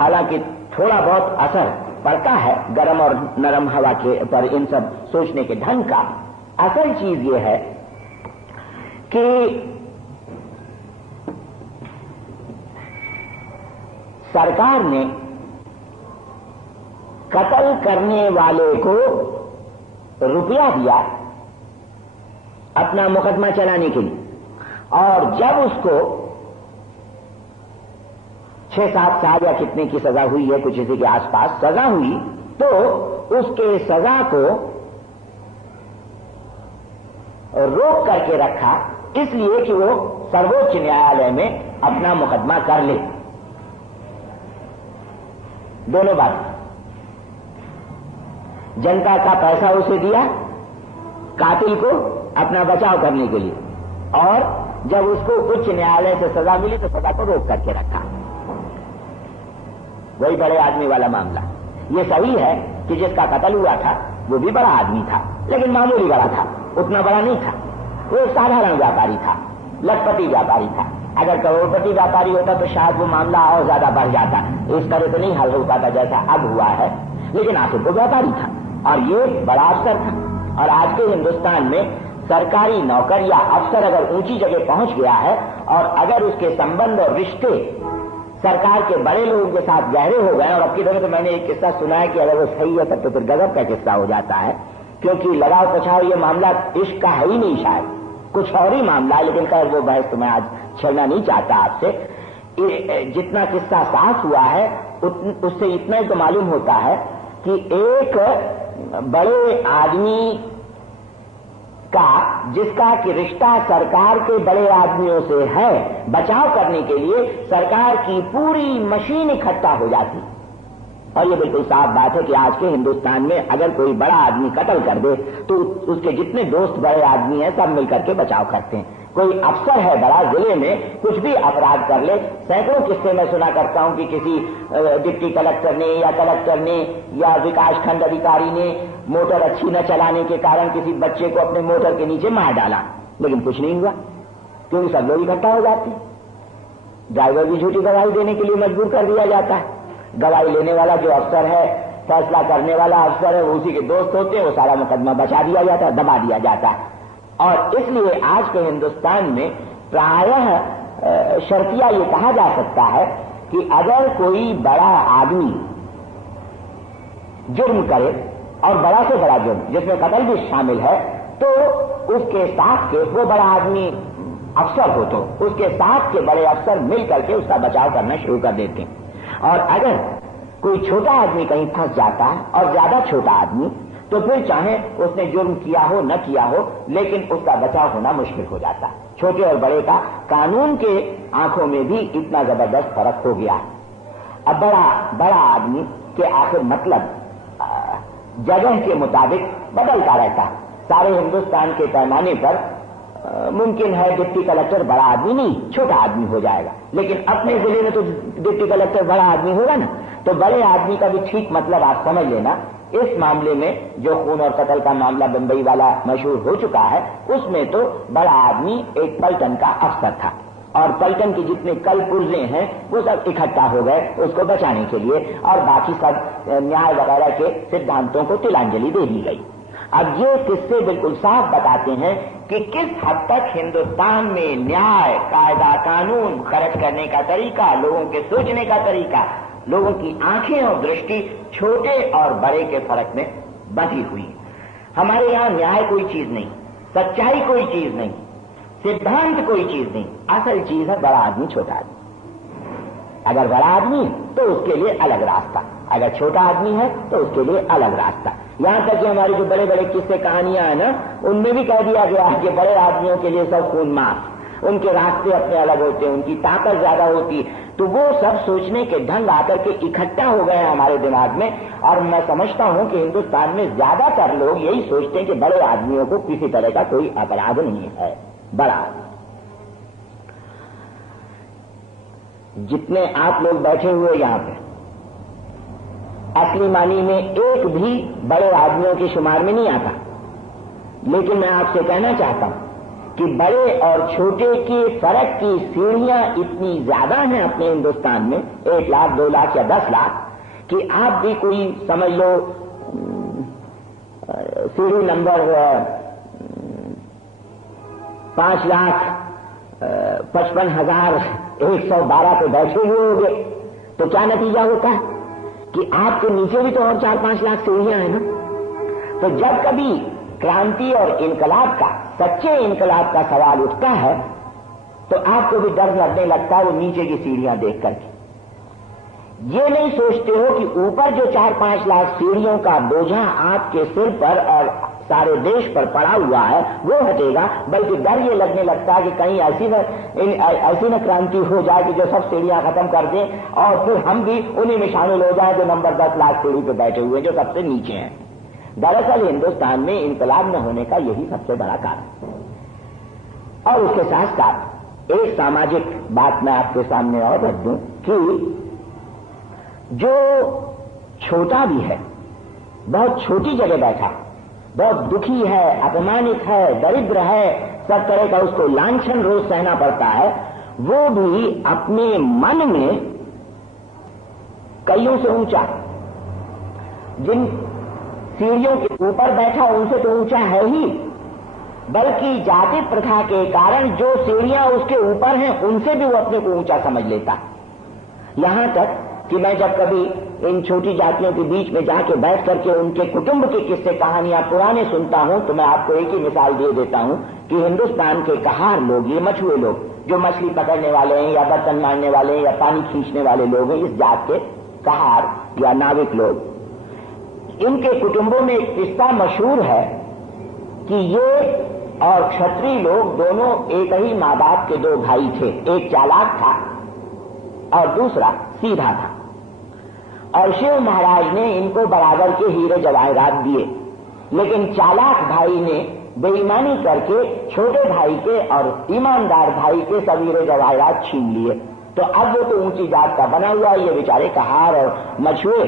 हालांकि थोड़ा बहुत असर पड़ता है गर्म और नरम हवा के पर इन सब सोचने के ढंग का। असल चीज ये है कि सरकार ने कत्ल करने वाले को रुपया दिया अपना मुकदमा चलाने के लिए, और जब उसको 6-7 साल या कितने की सजा हुई है, कुछ इसी के आसपास सजा हुई, तो उसके सजा को रोक करके रखा इसलिए कि वो सर्वोच्च न्यायालय में अपना मुकदमा कर ले। दोनों बात, जनता का पैसा उसे दिया कातिल को अपना बचाव करने के लिए, और जब उसको उच्च न्यायालय से सजा मिली तो सजा को रोक करके रखा। वही बड़े आदमी वाला मामला। ये सही है कि जिसका कत्ल हुआ था वो भी बड़ा आदमी था, लेकिन मामूली बड़ा था, उतना बड़ा नहीं था। वो एक साधारण व्यापारी था, लखपति व्यापारी था। अगर करोड़पति व्यापारी होता तो शायद वो मामला और ज्यादा बढ़ जाता। इस तरह से नहीं हल हो पाता जैसा अब हुआ है, लेकिन आखिर वो व्यापारी था और ये बड़ा अफसर था। और आज के हिंदुस्तान में सरकारी नौकर या अफसर अगर ऊंची जगह पहुंच गया है और अगर उसके संबंध और रिश्ते सरकार के बड़े लोगों के साथ गहरे हो गए, और अब की तरह तो मैंने एक किस्सा सुना है कि अगर वो सही है तब तो फिर गजब का किस्सा हो जाता है, क्योंकि लगाव पछाव ये मामला इश्क का है ही नहीं, शायद कुछ और ही मामला है, लेकिन खैर वो बहस तो मैं आज छेड़ना नहीं चाहता आपसे। जितना किस्सा साफ हुआ है उससे इतना ही तो मालूम होता है कि एक बड़े आदमी का जिसका कि रिश्ता सरकार के बड़े आदमियों से है, बचाव करने के लिए सरकार की पूरी मशीन इकट्ठा हो जाती। और ये बिल्कुल साफ बात है कि आज के हिंदुस्तान में अगर कोई बड़ा आदमी कत्ल कर दे तो उसके जितने दोस्त बड़े आदमी हैं सब मिलकर के बचाव करते हैं। कोई अफसर है बड़ा जिले में कुछ भी अपराध कर ले, सैकड़ों किस्से मैं सुना करता हूं कि किसी डिप्टी कलेक्टर ने या कलेक्टर ने या विकास खंड अधिकारी ने मोटर अच्छी न चलाने के कारण किसी बच्चे को अपने मोटर के नीचे मार डाला, लेकिन कुछ नहीं हुआ क्योंकि सब लोग इकट्ठा हो जाते हैं। ड्राइवर भी झूठी गवाही देने के लिए मजबूर कर दिया जाता है। गवाही लेने वाला जो अफसर है, फैसला करने वाला अफसर है, वो उसी के दोस्त होते हैं, वो सारा मुकदमा बचा दिया जाता है, दबा दिया जाता है। और इसलिए आज के हिंदुस्तान में प्रायः शर्तिया ये कहा जा सकता है कि अगर कोई बड़ा आदमी जुर्म करे और बड़ा से बड़ा जुर्म जिसमें कत्ल भी शामिल है, तो उसके साथ के वो बड़ा आदमी अफसर हो तो उसके साथ के बड़े अफसर मिल करके उसका बचाव करना शुरू कर देते हैं। और अगर कोई छोटा आदमी कहीं फंस जाता है और ज्यादा छोटा आदमी, तो फिर चाहे उसने जुर्म किया हो न किया हो, लेकिन उसका बचाव होना मुश्किल हो जाता है। छोटे और बड़े का कानून के आंखों में भी इतना जबरदस्त फर्क हो गया है। अब बड़ा आदमी के आखिर मतलब जगह के मुताबिक बदलता रहता है। सारे हिंदुस्तान के पैमाने पर मुमकिन है डिप्टी कलेक्टर बड़ा आदमी नहीं, छोटा आदमी हो जाएगा, लेकिन अपने जिले में तो डिप्टी कलेक्टर बड़ा आदमी होगा ना, तो बड़े आदमी का भी ठीक मतलब आप समझ लेना। इस मामले में जो खून और कत्ल का मामला बंबई वाला मशहूर हो चुका है, उसमें तो बड़ा आदमी एक पलटन का अफसर था और पलटन के जितने कल पुर्जे हैं वो सब इकट्ठा हो गए उसको बचाने के लिए, और बाकी सब न्याय वगैरह के सिद्धांतों को तिलांजलि दे दी गई। अब ये किस्से बिल्कुल साफ बताते हैं कि किस हद तक हिंदुस्तान में न्याय, कायदा, कानून, खर्च करने का तरीका, लोगों के सोचने का तरीका, लोगों की आंखें और दृष्टि छोटे और बड़े के फर्क में बंधी हुई। हमारे यहाँ न्याय कोई चीज नहीं, सच्चाई कोई चीज नहीं, सिद्धांत कोई चीज नहीं, असल चीज है बड़ा आदमी छोटा आदमी। अगर बड़ा आदमी तो उसके लिए अलग रास्ता, अगर छोटा आदमी है तो उसके लिए अलग रास्ता। यहां तक कि हमारे जो बड़े बड़े किस्से कहानियां हैं ना, उनमें भी कह दिया गया है कि बड़े आदमियों के लिए सब खून माफ, उनके रास्ते अपने अलग होते हैं, उनकी ताकत ज्यादा होती। तो वो सब सोचने के ढंग आकर के इकट्ठा हो गए हैं हमारे दिमाग में, और मैं समझता हूं कि हिंदुस्तान में ज्यादातर लोग यही सोचते हैं कि बड़े आदमियों को किसी तरह का कोई अपराध नहीं है। बड़ा आदमी, जितने आप लोग बैठे हुए यहां पे, असली मानी में एक भी बड़े आदमियों के शुमार में नहीं आता, लेकिन मैं आपसे कहना चाहता हूं कि बड़े और छोटे के फर्क की सीढ़ियां इतनी ज्यादा हैं अपने हिंदुस्तान में, 1 लाख 2 लाख या 10 लाख, कि आप भी कोई समझ लो सीढ़ी नंबर 5,55,112 पे बैठे हुए होंगे, तो क्या नतीजा होता है कि आपके नीचे भी तो और 4-5 लाख सीढ़ियां हैं ना। तो जब कभी क्रांति और इनकलाब का, सच्चे इनकलाब का सवाल उठता है, तो आपको भी डर लगने लगता है वो नीचे की सीढ़ियां देख करके। ये नहीं सोचते हो कि ऊपर जो 4-5 लाख सीढ़ियों का बोझा आपके सिर पर और सारे देश पर पड़ा हुआ है वो हटेगा, बल्कि डर ये लगने लगता है कि कहीं ऐसी न क्रांति हो जाए कि जो सब सीढ़ियां खत्म कर दें और फिर हम भी उन्हीं में शामिल हो जाएं जो नंबर 10 लाख सीढ़ी पे बैठे हुए जो सबसे नीचे हैं। दरअसल हिंदुस्तान में इनकलाब न होने का यही सबसे बड़ा कारण। और उसके साथ साथ एक सामाजिक बात मैं आपके सामने और रख दूं कि जो छोटा भी है, बहुत छोटी जगह बैठा, बहुत दुखी है, अपमानित है, दरिद्र है, सब तरह का उसको लांछन रोज सहना पड़ता है, वो भी अपने मन में कईयों से ऊंचा, जिन सीढ़ियों के ऊपर बैठा उनसे तो ऊंचा है ही, बल्कि जाति प्रथा के कारण जो सीढ़ियां उसके ऊपर हैं उनसे भी वो अपने को ऊंचा समझ लेता। यहां तक कि मैं जब कभी इन छोटी जातियों के बीच में जाके बैठ करके उनके कुटुंब के किस्से कहानियां पुराने सुनता हूं, तो मैं आपको एक ही मिसाल दे देता हूं कि हिंदुस्तान के कहार लोग, ये मछुए लोग जो मछली पकड़ने वाले हैं या बर्तन मारने वाले हैं या पानी खींचने वाले लोग हैं, इस जात के कहार या नाविक लोग, इनके कुटुंबों में एक किस्सा मशहूर है कि ये और क्षत्रिय लोग दोनों एक ही माँ बाप के दो भाई थे। एक चालाक था और दूसरा सीधा था, और शिव महाराज ने इनको बराबर के हीरे जवाहरात दिए, लेकिन चालाक भाई ने बेईमानी करके छोटे भाई के और ईमानदार भाई के सब हीरे जवाहरात छीन लिए। तो अब वो तो ऊंची जात का बना हुआ, ये बेचारे कहार और मछुए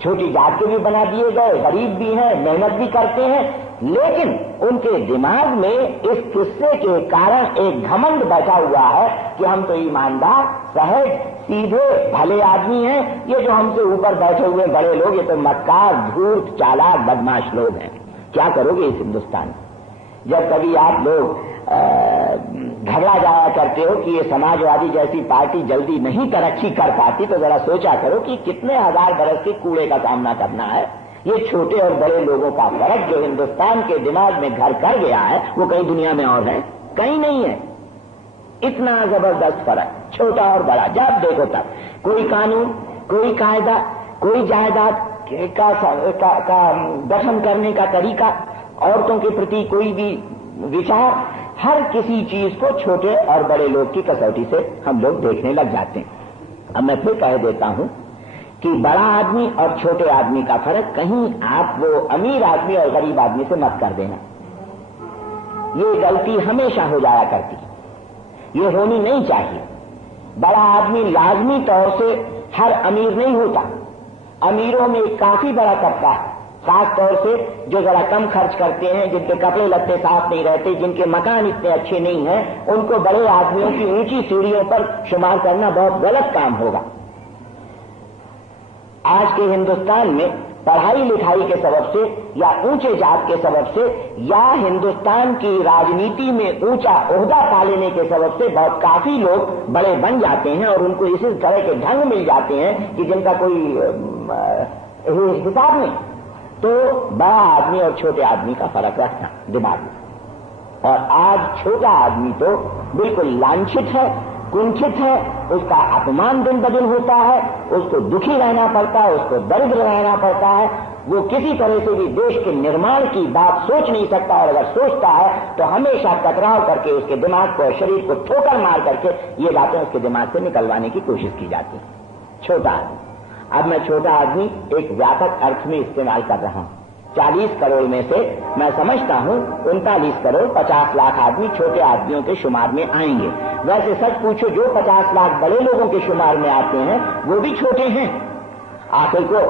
छोटी जात के भी बना दिए गए, गरीब भी हैं, मेहनत भी करते हैं, लेकिन उनके दिमाग में इस किस्से के कारण एक घमंड बैठा हुआ है कि हम तो ईमानदार, सहज, सीधे, भले आदमी हैं, ये जो हमसे ऊपर बैठे हुए बड़े लोग ये तो मक्कार, धूर्त, चालाक, बदमाश लोग हैं। क्या करोगे इस हिंदुस्तान में? जब कभी आप लोग घबरा जाया करते हो कि ये समाजवादी जैसी पार्टी जल्दी नहीं तरक्की कर पाती, तो जरा सोचा करो कि कितने हजार बरस के कूड़े का सामना करना है। ये छोटे और बड़े लोगों का फर्क जो हिंदुस्तान के दिमाग में घर कर गया है, वो कहीं दुनिया में और है? कहीं नहीं है। इतना जबरदस्त फर्क, छोटा और बड़ा, जब देखो तब कोई कानून, कोई कायदा, कोई जायदाद का गठन करने का तरीका, औरतों के प्रति कोई भी विचार, हर किसी चीज को छोटे और बड़े लोग की कसौटी से हम लोग देखने लग जाते हैं। अब मैं फिर कह देता हूं कि बड़ा आदमी और छोटे आदमी का फर्क कहीं आप वो अमीर आदमी और गरीब आदमी से मत कर देना। ये गलती हमेशा हो जाया करती, ये होनी नहीं चाहिए। बड़ा आदमी लाजमी तौर से हर अमीर नहीं होता। अमीरों में काफी बड़ा तबका है, खास तौर से जो जरा कम खर्च करते हैं, जिनके कपड़े लत्ते साफ नहीं रहते, जिनके मकान इतने अच्छे नहीं हैं, उनको बड़े आदमियों की ऊंची सीढ़ियों पर शुमार करना बहुत गलत काम होगा। आज के हिंदुस्तान में पढ़ाई लिखाई के सबब से या ऊंचे जात के सबब से या हिंदुस्तान की राजनीति में ऊंचा ओहदा पा लेने के सबब से बहुत काफी लोग बड़े बन जाते हैं और उनको इसी तरह के ढंग मिल जाते हैं कि जिनका कोई हिसाब नहीं। तो बड़ा आदमी और छोटे आदमी का फर्क रखना दिमाग में। और आज छोटा आदमी तो बिल्कुल लांछित है, कुंठित है, उसका अपमान दिन ब दिन होता है, उसको दुखी रहना पड़ता है, उसको दरिद्र रहना पड़ता है। वो किसी तरह से भी देश के निर्माण की बात सोच नहीं सकता, और अगर सोचता है तो हमेशा टकराव करके उसके दिमाग को, शरीर को ठोकर मार करके ये बातें उसके दिमाग से निकलवाने की कोशिश की जाती है। छोटा आदमी, अब मैं छोटा आदमी एक व्यापक अर्थ में इस्तेमाल कर रहा हूं। 40 करोड़ में से मैं समझता हूं 39 करोड़ 50 लाख आदमी छोटे आदमियों के शुमार में आएंगे। वैसे सच पूछो, जो 50 लाख बड़े लोगों के शुमार में आते हैं वो भी छोटे हैं। आखिर को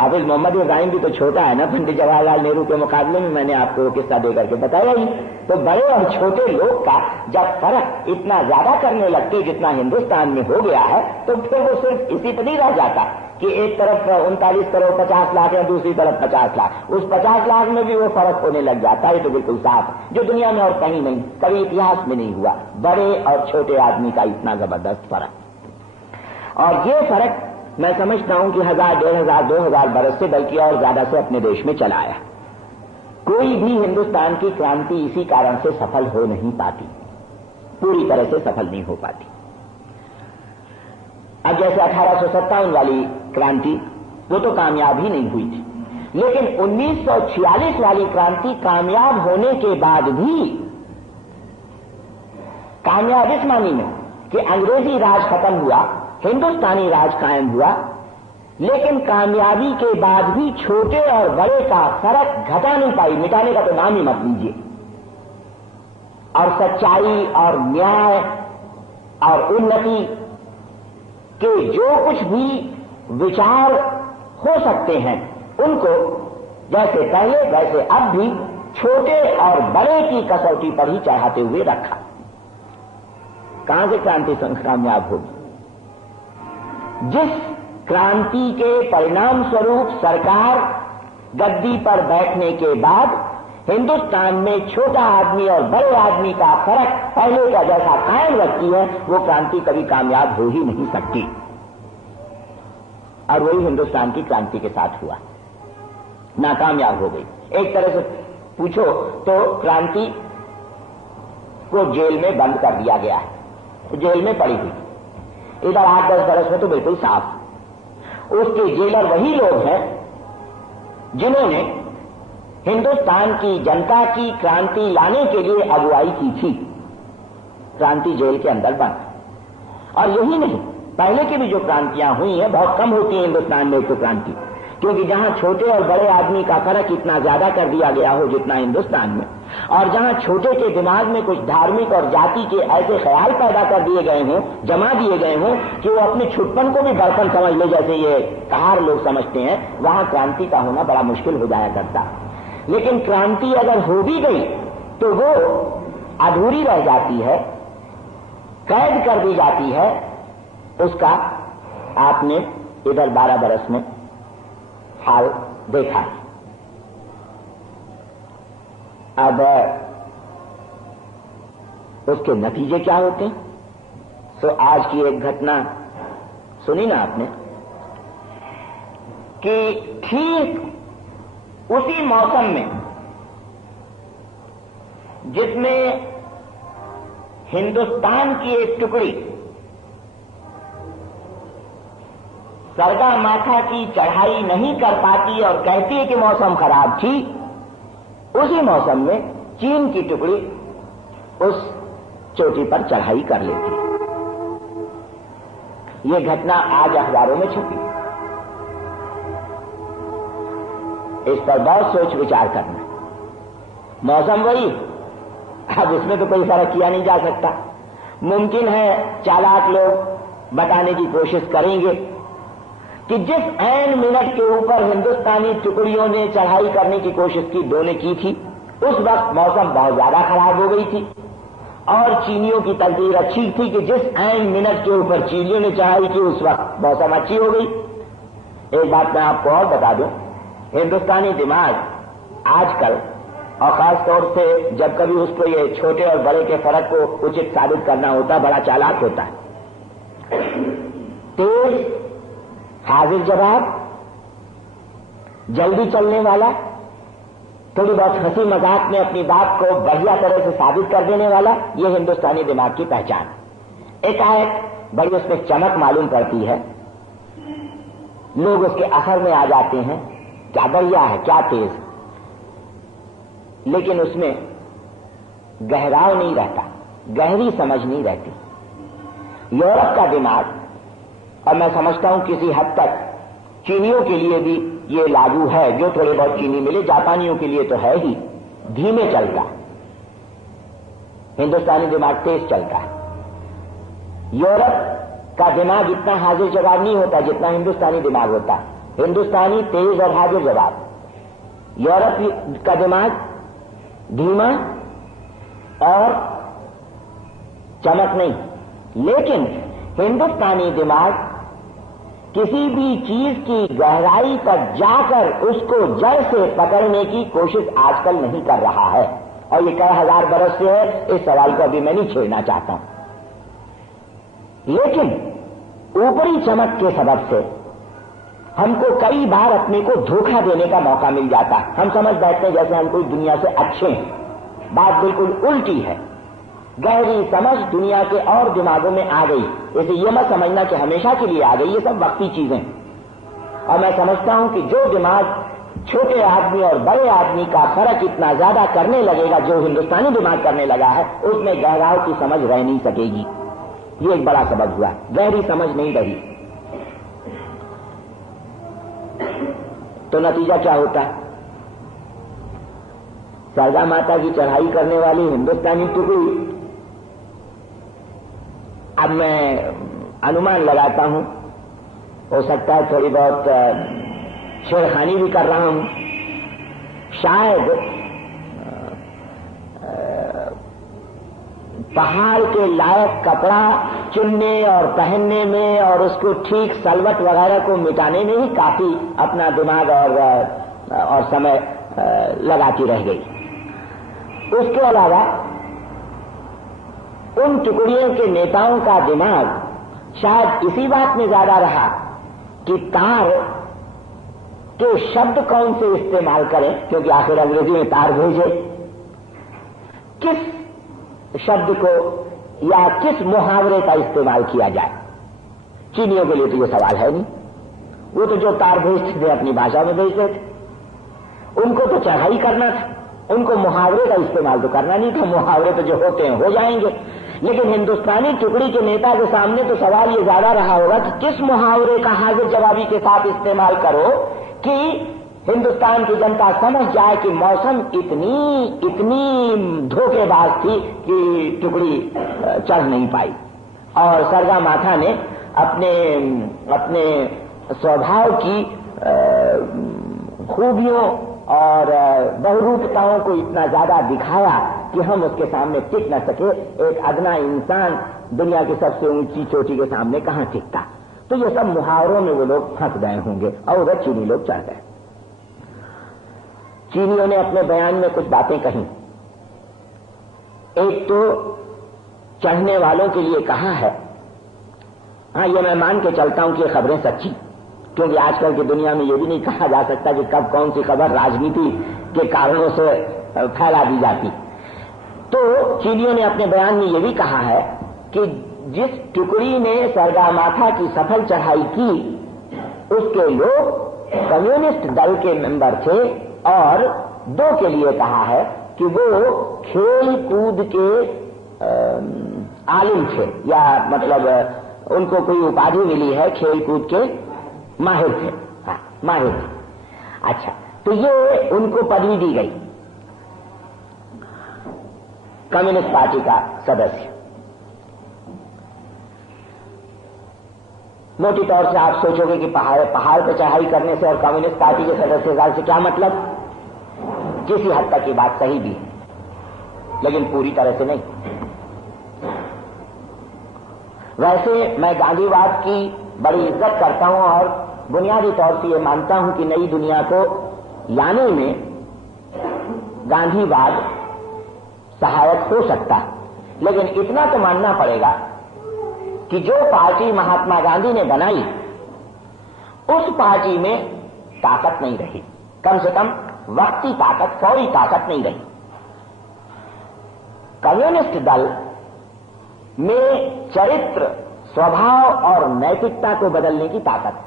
हाफिज मोहम्मद इब्राहिम भी तो छोटा है ना, पंडित जवाहरलाल नेहरू के मुकाबले में। मैंने आपको वो किस्सा देकर के बताया ही। तो बड़े और छोटे लोग का जब फर्क इतना ज्यादा करने लगते जितना हिंदुस्तान में हो गया है, तो फिर वो सिर्फ इसी पर नहीं रह जाता कि एक तरफ 39 करोड़ 50 लाख है, दूसरी तरफ 50 लाख। उस 50 लाख में भी वो फर्क होने लग जाता है। तो बिल्कुल साफ है, जो दुनिया में और कहीं नहीं, कभी इतिहास में नहीं हुआ, बड़े और छोटे आदमी का इतना जबरदस्त फर्क। और ये फर्क मैं समझता हूं कि 1000, 1500, 2000 बरस से बल्कि और ज्यादा से अपने देश में चला आया। कोई भी हिंदुस्तान की क्रांति इसी कारण से सफल हो नहीं पाती, पूरी तरह से सफल नहीं हो पाती। अब जैसे 1857 वाली क्रांति, वो तो कामयाब ही नहीं हुई थी, लेकिन 1946 वाली क्रांति कामयाब होने के बाद भी, कामयाब इस मानी में कि अंग्रेजी राज खत्म हुआ, हिंदुस्तानी राज कायम हुआ, लेकिन कामयाबी के बाद भी छोटे और बड़े का फर्क घटा नहीं पाई, मिटाने का तो नाम ही मत लीजिए। और सच्चाई और न्याय और उन्नति के जो कुछ भी विचार हो सकते हैं, उनको जैसे पहले वैसे अब भी छोटे और बड़े की कसौटी पर ही चढ़ाते हुए रखा। कहां से क्रांति कामयाब होगी? जिस क्रांति के परिणाम स्वरूप सरकार गद्दी पर बैठने के बाद हिंदुस्तान में छोटा आदमी और बड़े आदमी का फर्क पहले का जैसा कायम रखती है, वो क्रांति कभी कामयाब हो ही नहीं सकती। और वही हिंदुस्तान की क्रांति के साथ हुआ, नाकामयाब हो गई। एक तरह से पूछो तो क्रांति को जेल में बंद कर दिया गया है, जेल में पड़ी हुई। इधर 8-10 बरस में तो बिल्कुल साफ। उसके जेलर वही लोग हैं जिन्होंने हिंदुस्तान की जनता की क्रांति लाने के लिए अगुवाई की थी। क्रांति जेल के अंदर बंद। और यही नहीं, पहले की भी जो क्रांतियां हुई हैं बहुत कम होती है हिंदुस्तान में तो क्रांति, क्योंकि जहां छोटे और बड़े आदमी का फर्क इतना ज्यादा कर दिया गया हो जितना हिंदुस्तान में, और जहां छोटे के दिमाग में कुछ धार्मिक और जाति के ऐसे ख्याल पैदा कर दिए गए हों, जमा दिए गए हों कि वो अपने छुटपन को भी बड़पन समझ ले, जैसे ये कहार लोग समझते हैं, वहां क्रांति का होना बड़ा मुश्किल हो जाया करता। लेकिन क्रांति अगर हो भी गई तो वो अधूरी रह जाती है, कैद कर दी जाती है। उसका आपने इधर 12 बरस में हाल देखा। अब उसके नतीजे क्या होते हैं? सो आज की एक घटना सुनी ना आपने कि ठीक उसी मौसम में जिसमें हिंदुस्तान की एक टुकड़ी सरगा माथा की चढ़ाई नहीं कर पाती और कहती है कि मौसम खराब थी, उसी मौसम में चीन की टुकड़ी उस चोटी पर चढ़ाई कर लेती। ये घटना आज अखबारों में छपी। इस पर बहुत सोच विचार करना। मौसम वही, अब इसमें तो कोई फर्क किया नहीं जा सकता। मुमकिन है चालाक लोग बताने की कोशिश करेंगे कि जिस ऐन मिनट के ऊपर हिंदुस्तानी टुकड़ियों ने चढ़ाई करने की कोशिश की, दो ने की थी, उस वक्त मौसम बहुत ज्यादा खराब हो गई थी और चीनियों की तकदीर अच्छी थी कि जिस ऐन मिनट के ऊपर चीनियों ने चढ़ाई की उस वक्त मौसम अच्छी हो गई। एक बात मैं आपको और बता दूं, हिंदुस्तानी दिमाग आजकल, और खास तौर से जब कभी उसको ये छोटे और बड़े के फर्क को उचित साबित करना होता, बड़ा चालाक होता है। तेज हाजिर जवाब, जल्दी चलने वाला, थोड़ी बहुत हंसी मजाक में अपनी बात को बढ़िया तरह से साबित कर देने वाला, ये हिंदुस्तानी दिमाग की पहचान। एकाएक बड़ी उसमें चमक मालूम पड़ती है, लोग उसके असर में आ जाते हैं, क्या बढ़िया है, क्या तेज, लेकिन उसमें गहराव नहीं रहता, गहरी समझ नहीं रहती। यूरोप का दिमाग, और मैं समझता हूं किसी हद तक चीनियों के लिए भी ये लागू है, जो थोड़े बहुत चीनी मिले, जापानियों के लिए तो है ही, धीमे चलता। हिंदुस्तानी दिमाग तेज चलता है। यूरोप का दिमाग इतना हाजिर जवाब नहीं होता जितना हिंदुस्तानी दिमाग होता है। हिंदुस्तानी तेज और हाजिर जवाब, यूरोप का दिमाग धीमा और चमक नहीं। लेकिन हिंदुस्तानी दिमाग किसी भी चीज की गहराई तक जाकर उसको जड़ से पकड़ने की कोशिश आजकल नहीं कर रहा है, और ये कई हजार बरस से है। इस सवाल को अभी मैं नहीं छेड़ना चाहता हूं, लेकिन ऊपरी चमक के सबब से हमको कई बार अपने को धोखा देने का मौका मिल जाता है। हम समझ बैठते हैं जैसे हम कोई दुनिया से अच्छे हैं। बात बिल्कुल उल्टी है। गहरी समझ दुनिया के और दिमागों में आ गई। इसे यह मत समझना कि हमेशा के लिए आ गई, ये सब वक्ती चीजें। और मैं समझता हूं कि जो दिमाग छोटे आदमी और बड़े आदमी का फर्क इतना ज्यादा करने लगेगा, जो हिंदुस्तानी दिमाग करने लगा है, उसमें गहराव की समझ रह नहीं सकेगी। ये एक बड़ा सबब हुआ, गहरी समझ नहीं रही। तो नतीजा क्या होता है? सरगा माता की चढ़ाई करने वाली हिंदुस्तानी टुकड़ी, अब मैं अनुमान लगाता हूं, हो सकता है थोड़ी बहुत छेड़खानी भी कर रहा हूं, शायद पहाड़ के लायक कपड़ा चुनने और पहनने में और उसको ठीक सलवट वगैरह को मिटाने में ही काफी अपना दिमाग और समय लगाती रह गई। उसके अलावा उन टुकड़ियों के नेताओं का दिमाग शायद इसी बात में ज्यादा रहा कि तार के शब्द कौन से इस्तेमाल करें, क्योंकि आखिर अंग्रेजी में तार भेजे, किस शब्द को या किस मुहावरे का इस्तेमाल किया जाए। चीनियों के लिए तो ये सवाल है नहीं, वो तो जो तार भेजते थे अपनी भाषा में भेजते थे, उनको तो चढ़ाई करना था, उनको मुहावरे का इस्तेमाल तो करना नहीं था, मुहावरे तो जो होते हैं हो जाएंगे। लेकिन हिंदुस्तानी टुकड़ी के नेता के सामने तो सवाल ये ज्यादा रहा होगा कि किस मुहावरे का हाजिर जवाबी के साथ इस्तेमाल करो कि हिंदुस्तान की जनता समझ जाए कि मौसम इतनी धोखेबाज थी कि टुकड़ी चढ़ नहीं पाई। और सरगा माथा ने अपने स्वभाव की खूबियों और बहुरूपताओं को इतना ज्यादा दिखाया कि हम उसके सामने टिक न सके। एक अदना इंसान दुनिया की सबसे ऊंची चोटी के सामने कहां टिकता। तो ये सब मुहावरों में वो लोग फंस गए होंगे और उधर चीनी लोग चढ़ गए। चीनियों ने अपने बयान में कुछ बातें कही। एक तो चढ़ने वालों के लिए कहा है, हाँ ये मैं मान के चलता हूं कि ये खबरें सच्ची, क्योंकि आजकल की दुनिया में ये भी नहीं कहा जा सकता कि कब कौन सी खबर राजनीति के कारणों से फैला दी जाती। तो चीनियों ने अपने बयान में ये भी कहा है कि जिस टुकड़ी ने सरगा माथा की सफल चढ़ाई की उसके लोग कम्युनिस्ट दल के मेंबर थे, और दो के लिए कहा है कि वो खेल कूद के आलिम थे, या मतलब उनको कोई उपाधि मिली है, खेल कूद के माहिर थे। हाँ, माहिर थे। अच्छा, तो ये उनको पदवी दी गई कम्युनिस्ट पार्टी का सदस्य। मोटी तौर से आप सोचोगे कि पहाड़ पर चढ़ाई करने से और कम्युनिस्ट पार्टी के सदस्य से क्या मतलब। किसी हद तक की बात सही भी है, लेकिन पूरी तरह से नहीं। वैसे मैं गांधीवाद की बड़ी इज्जत करता हूं और बुनियादी तौर से ये मानता हूं कि नई दुनिया को लाने में गांधीवाद सहायक हो सकता है, लेकिन इतना तो मानना पड़ेगा कि जो पार्टी महात्मा गांधी ने बनाई उस पार्टी में ताकत नहीं रही, कम से कम वक्ती ताकत, फौरी ताकत नहीं रही। कम्युनिस्ट दल में चरित्र, स्वभाव और नैतिकता को बदलने की ताकत,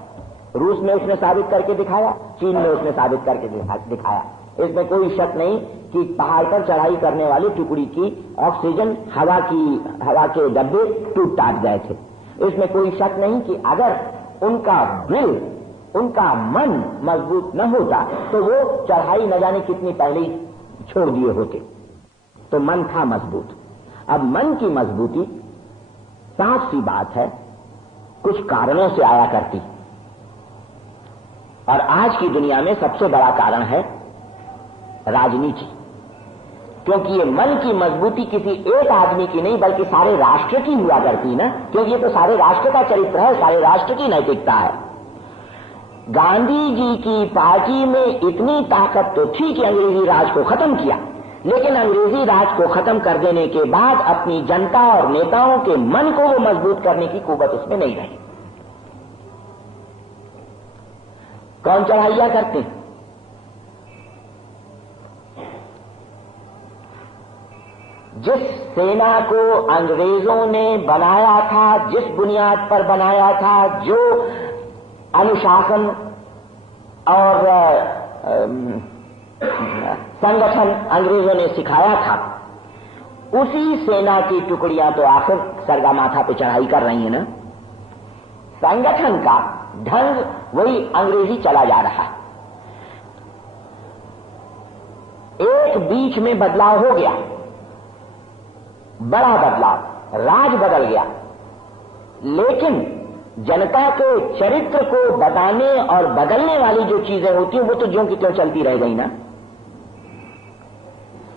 रूस में उसने साबित करके दिखाया, चीन में उसने साबित करके दिखाया। इसमें कोई शक नहीं कि पहाड़ पर चढ़ाई करने वाली टुकड़ी की ऑक्सीजन हवा के डब्बे टूट टाट गए थे। इसमें कोई शक नहीं कि अगर उनका दिल, उनका मन मजबूत न होता तो वो चढ़ाई न जाने कितनी पहले ही छोड़ दिए होते। तो मन था मजबूत। अब मन की मजबूती साफ सी बात है कुछ कारणों से आया करती, और आज की दुनिया में सबसे बड़ा कारण है राजनीति। क्योंकि ये मन की मजबूती किसी एक आदमी की नहीं बल्कि सारे राष्ट्र की हुआ करती ना, क्योंकि ये तो सारे राष्ट्र का चरित्र है, सारे राष्ट्र की नैतिकता है। गांधी जी की पार्टी में इतनी ताकत तो थी कि अंग्रेजी राज को खत्म किया, लेकिन अंग्रेजी राज को खत्म कर देने के बाद अपनी जनता और नेताओं के मन को वो मजबूत करने की कुव्वत उसमें नहीं रही। कौन चढ़ाइयां करते? जिस सेना को अंग्रेजों ने बनाया था, जिस बुनियाद पर बनाया था, जो अनुशासन और संगठन अंग्रेजों ने सिखाया था, उसी सेना की टुकड़ियां तो आखिर सरगा माथा पे चढ़ाई कर रही है ना। संगठन का ढंग वही अंग्रेजी चला जा रहा है। एक बीच में बदलाव हो गया, बड़ा बदलाव, राज बदल गया, लेकिन जनता के चरित्र को बताने और बदलने वाली जो चीजें होती हैं वो तो ज्यों की त्यों चलती रह गई ना।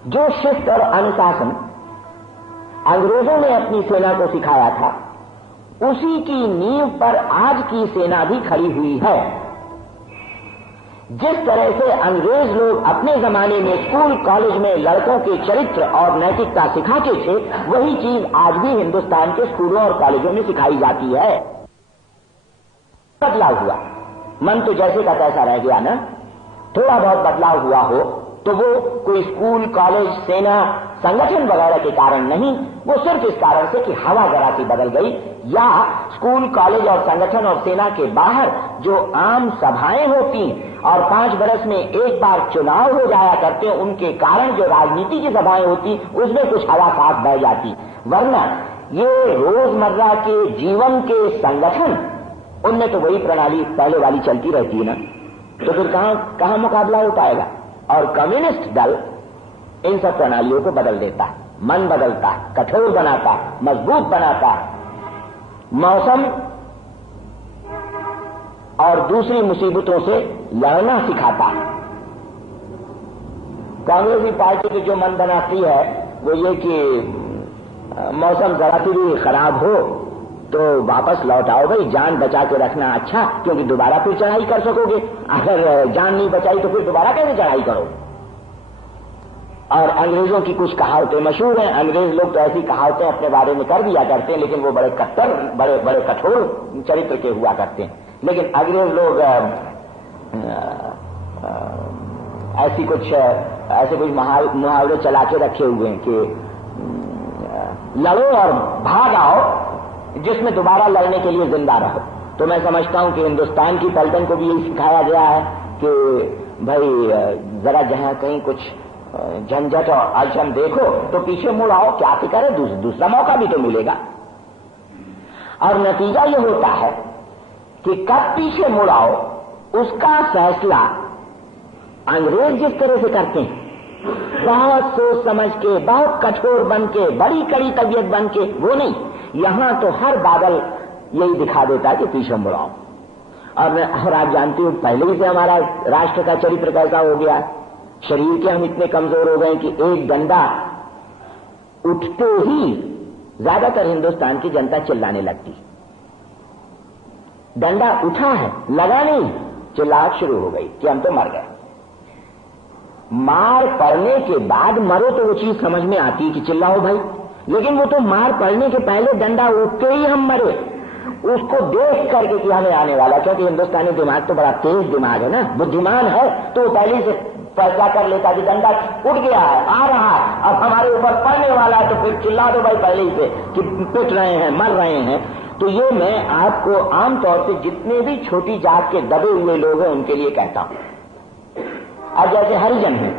जो शिस्त और अनुशासन अंग्रेजों ने अपनी सेना को सिखाया था, उसी की नींव पर आज की सेना भी खड़ी हुई है। जिस तरह से अंग्रेज लोग अपने जमाने में स्कूल कॉलेज में लड़कों के चरित्र और नैतिकता सिखाते थे, वही चीज आज भी हिंदुस्तान के स्कूलों और कॉलेजों में सिखाई जाती है। बदलाव हुआ, मन तो जैसे का तैसा रह गया ना। थोड़ा बहुत बदलाव हुआ हो तो वो कोई स्कूल कॉलेज सेना संगठन वगैरह के कारण नहीं, वो सिर्फ इस कारण से कि हवा जरा सी बदल गई, या स्कूल कॉलेज और संगठन और सेना के बाहर जो आम सभाएं होती और 5 बरस में एक बार चुनाव हो जाया करते, उनके कारण जो राजनीति की सभाएं होती उसमें कुछ हवा साफ बह जाती। वरना ये रोजमर्रा के जीवन के संगठन, उनमें तो वही प्रणाली पहले वाली चलती रहती है ना, तो फिर कहां मुकाबला हो पाएगा। और कम्युनिस्ट दल इन सब प्रणालियों को बदल देता है, मन बदलता है, कठोर बनाता है, मजबूत बनाता है, मौसम और दूसरी मुसीबतों से लड़ना सिखाता है। कांग्रेसी पार्टी की जो मन बनाती है वो ये कि मौसम जरा सी भी खराब हो तो वापस लौट आओ भाई, जान बचा के रखना अच्छा, क्योंकि दोबारा फिर चढ़ाई कर सकोगे। अगर जान नहीं बचाई तो फिर दोबारा कैसे चढ़ाई करो। और अंग्रेजों की कुछ कहावतें मशहूर हैं, अंग्रेज लोग तो ऐसी कहावतें अपने बारे में कर दिया करते हैं, लेकिन वो बड़े कट्टर, बड़े कठोर चरित्र के हुआ करते हैं। लेकिन अंग्रेज लोग ऐसे कुछ मुहावरे चला के रखे हुए हैं कि लड़ो और भाग आओ, जिसमें दोबारा लड़ने के लिए जिंदा रहो। तो मैं समझता हूं कि हिंदुस्तान की पलटन को भी यही सिखाया गया है कि भाई जरा जहां कहीं कुछ झंझट और अड़चन देखो तो पीछे मुड़ आओ, क्या फिक्र है, दूसरा मौका भी तो मिलेगा। और नतीजा ये होता है कि कब पीछे मुड़ आओ उसका फैसला अंग्रेज जिस तरह से करते हैं, बहुत सोच समझ के, बहुत कठोर बन के, बड़ी कड़ी तबीयत बन के, वो नहीं। यहां तो हर बादल यही दिखा देता है कि पीछे मुड़ाओ। और आप जानते हो पहले ही से हमारा राष्ट्र का चरित्र कैसा हो गया, शरीर के हम इतने कमजोर हो गए कि एक डंडा उठते ही ज्यादातर हिंदुस्तान की जनता चिल्लाने लगती। डंडा उठा है, लगा नहीं, चिल्लाहट शुरू हो गई कि हम तो मर गए। मार पड़ने के बाद मरो तो वो चीज समझ में आती कि चिल्लाओ भाई, लेकिन वो तो मार पड़ने के पहले डंडा उठते ही हम मरे, उसको देख करके कि हमें आने वाला, क्योंकि हिंदुस्तानी दिमाग तो बड़ा तेज दिमाग है ना, बुद्धिमान है, तो वो पहले से फैसला कर लेता कि डंडा उठ गया है, आ रहा है, अब हमारे ऊपर पड़ने वाला है, तो फिर चिल्ला दो भाई पहले ही से कि पिट रहे हैं, मर रहे हैं। तो ये मैं आपको आमतौर से जितने भी छोटी जात के दबे हुए लोग हैं उनके लिए कहता हूं। अब जैसे हरिजन हैं,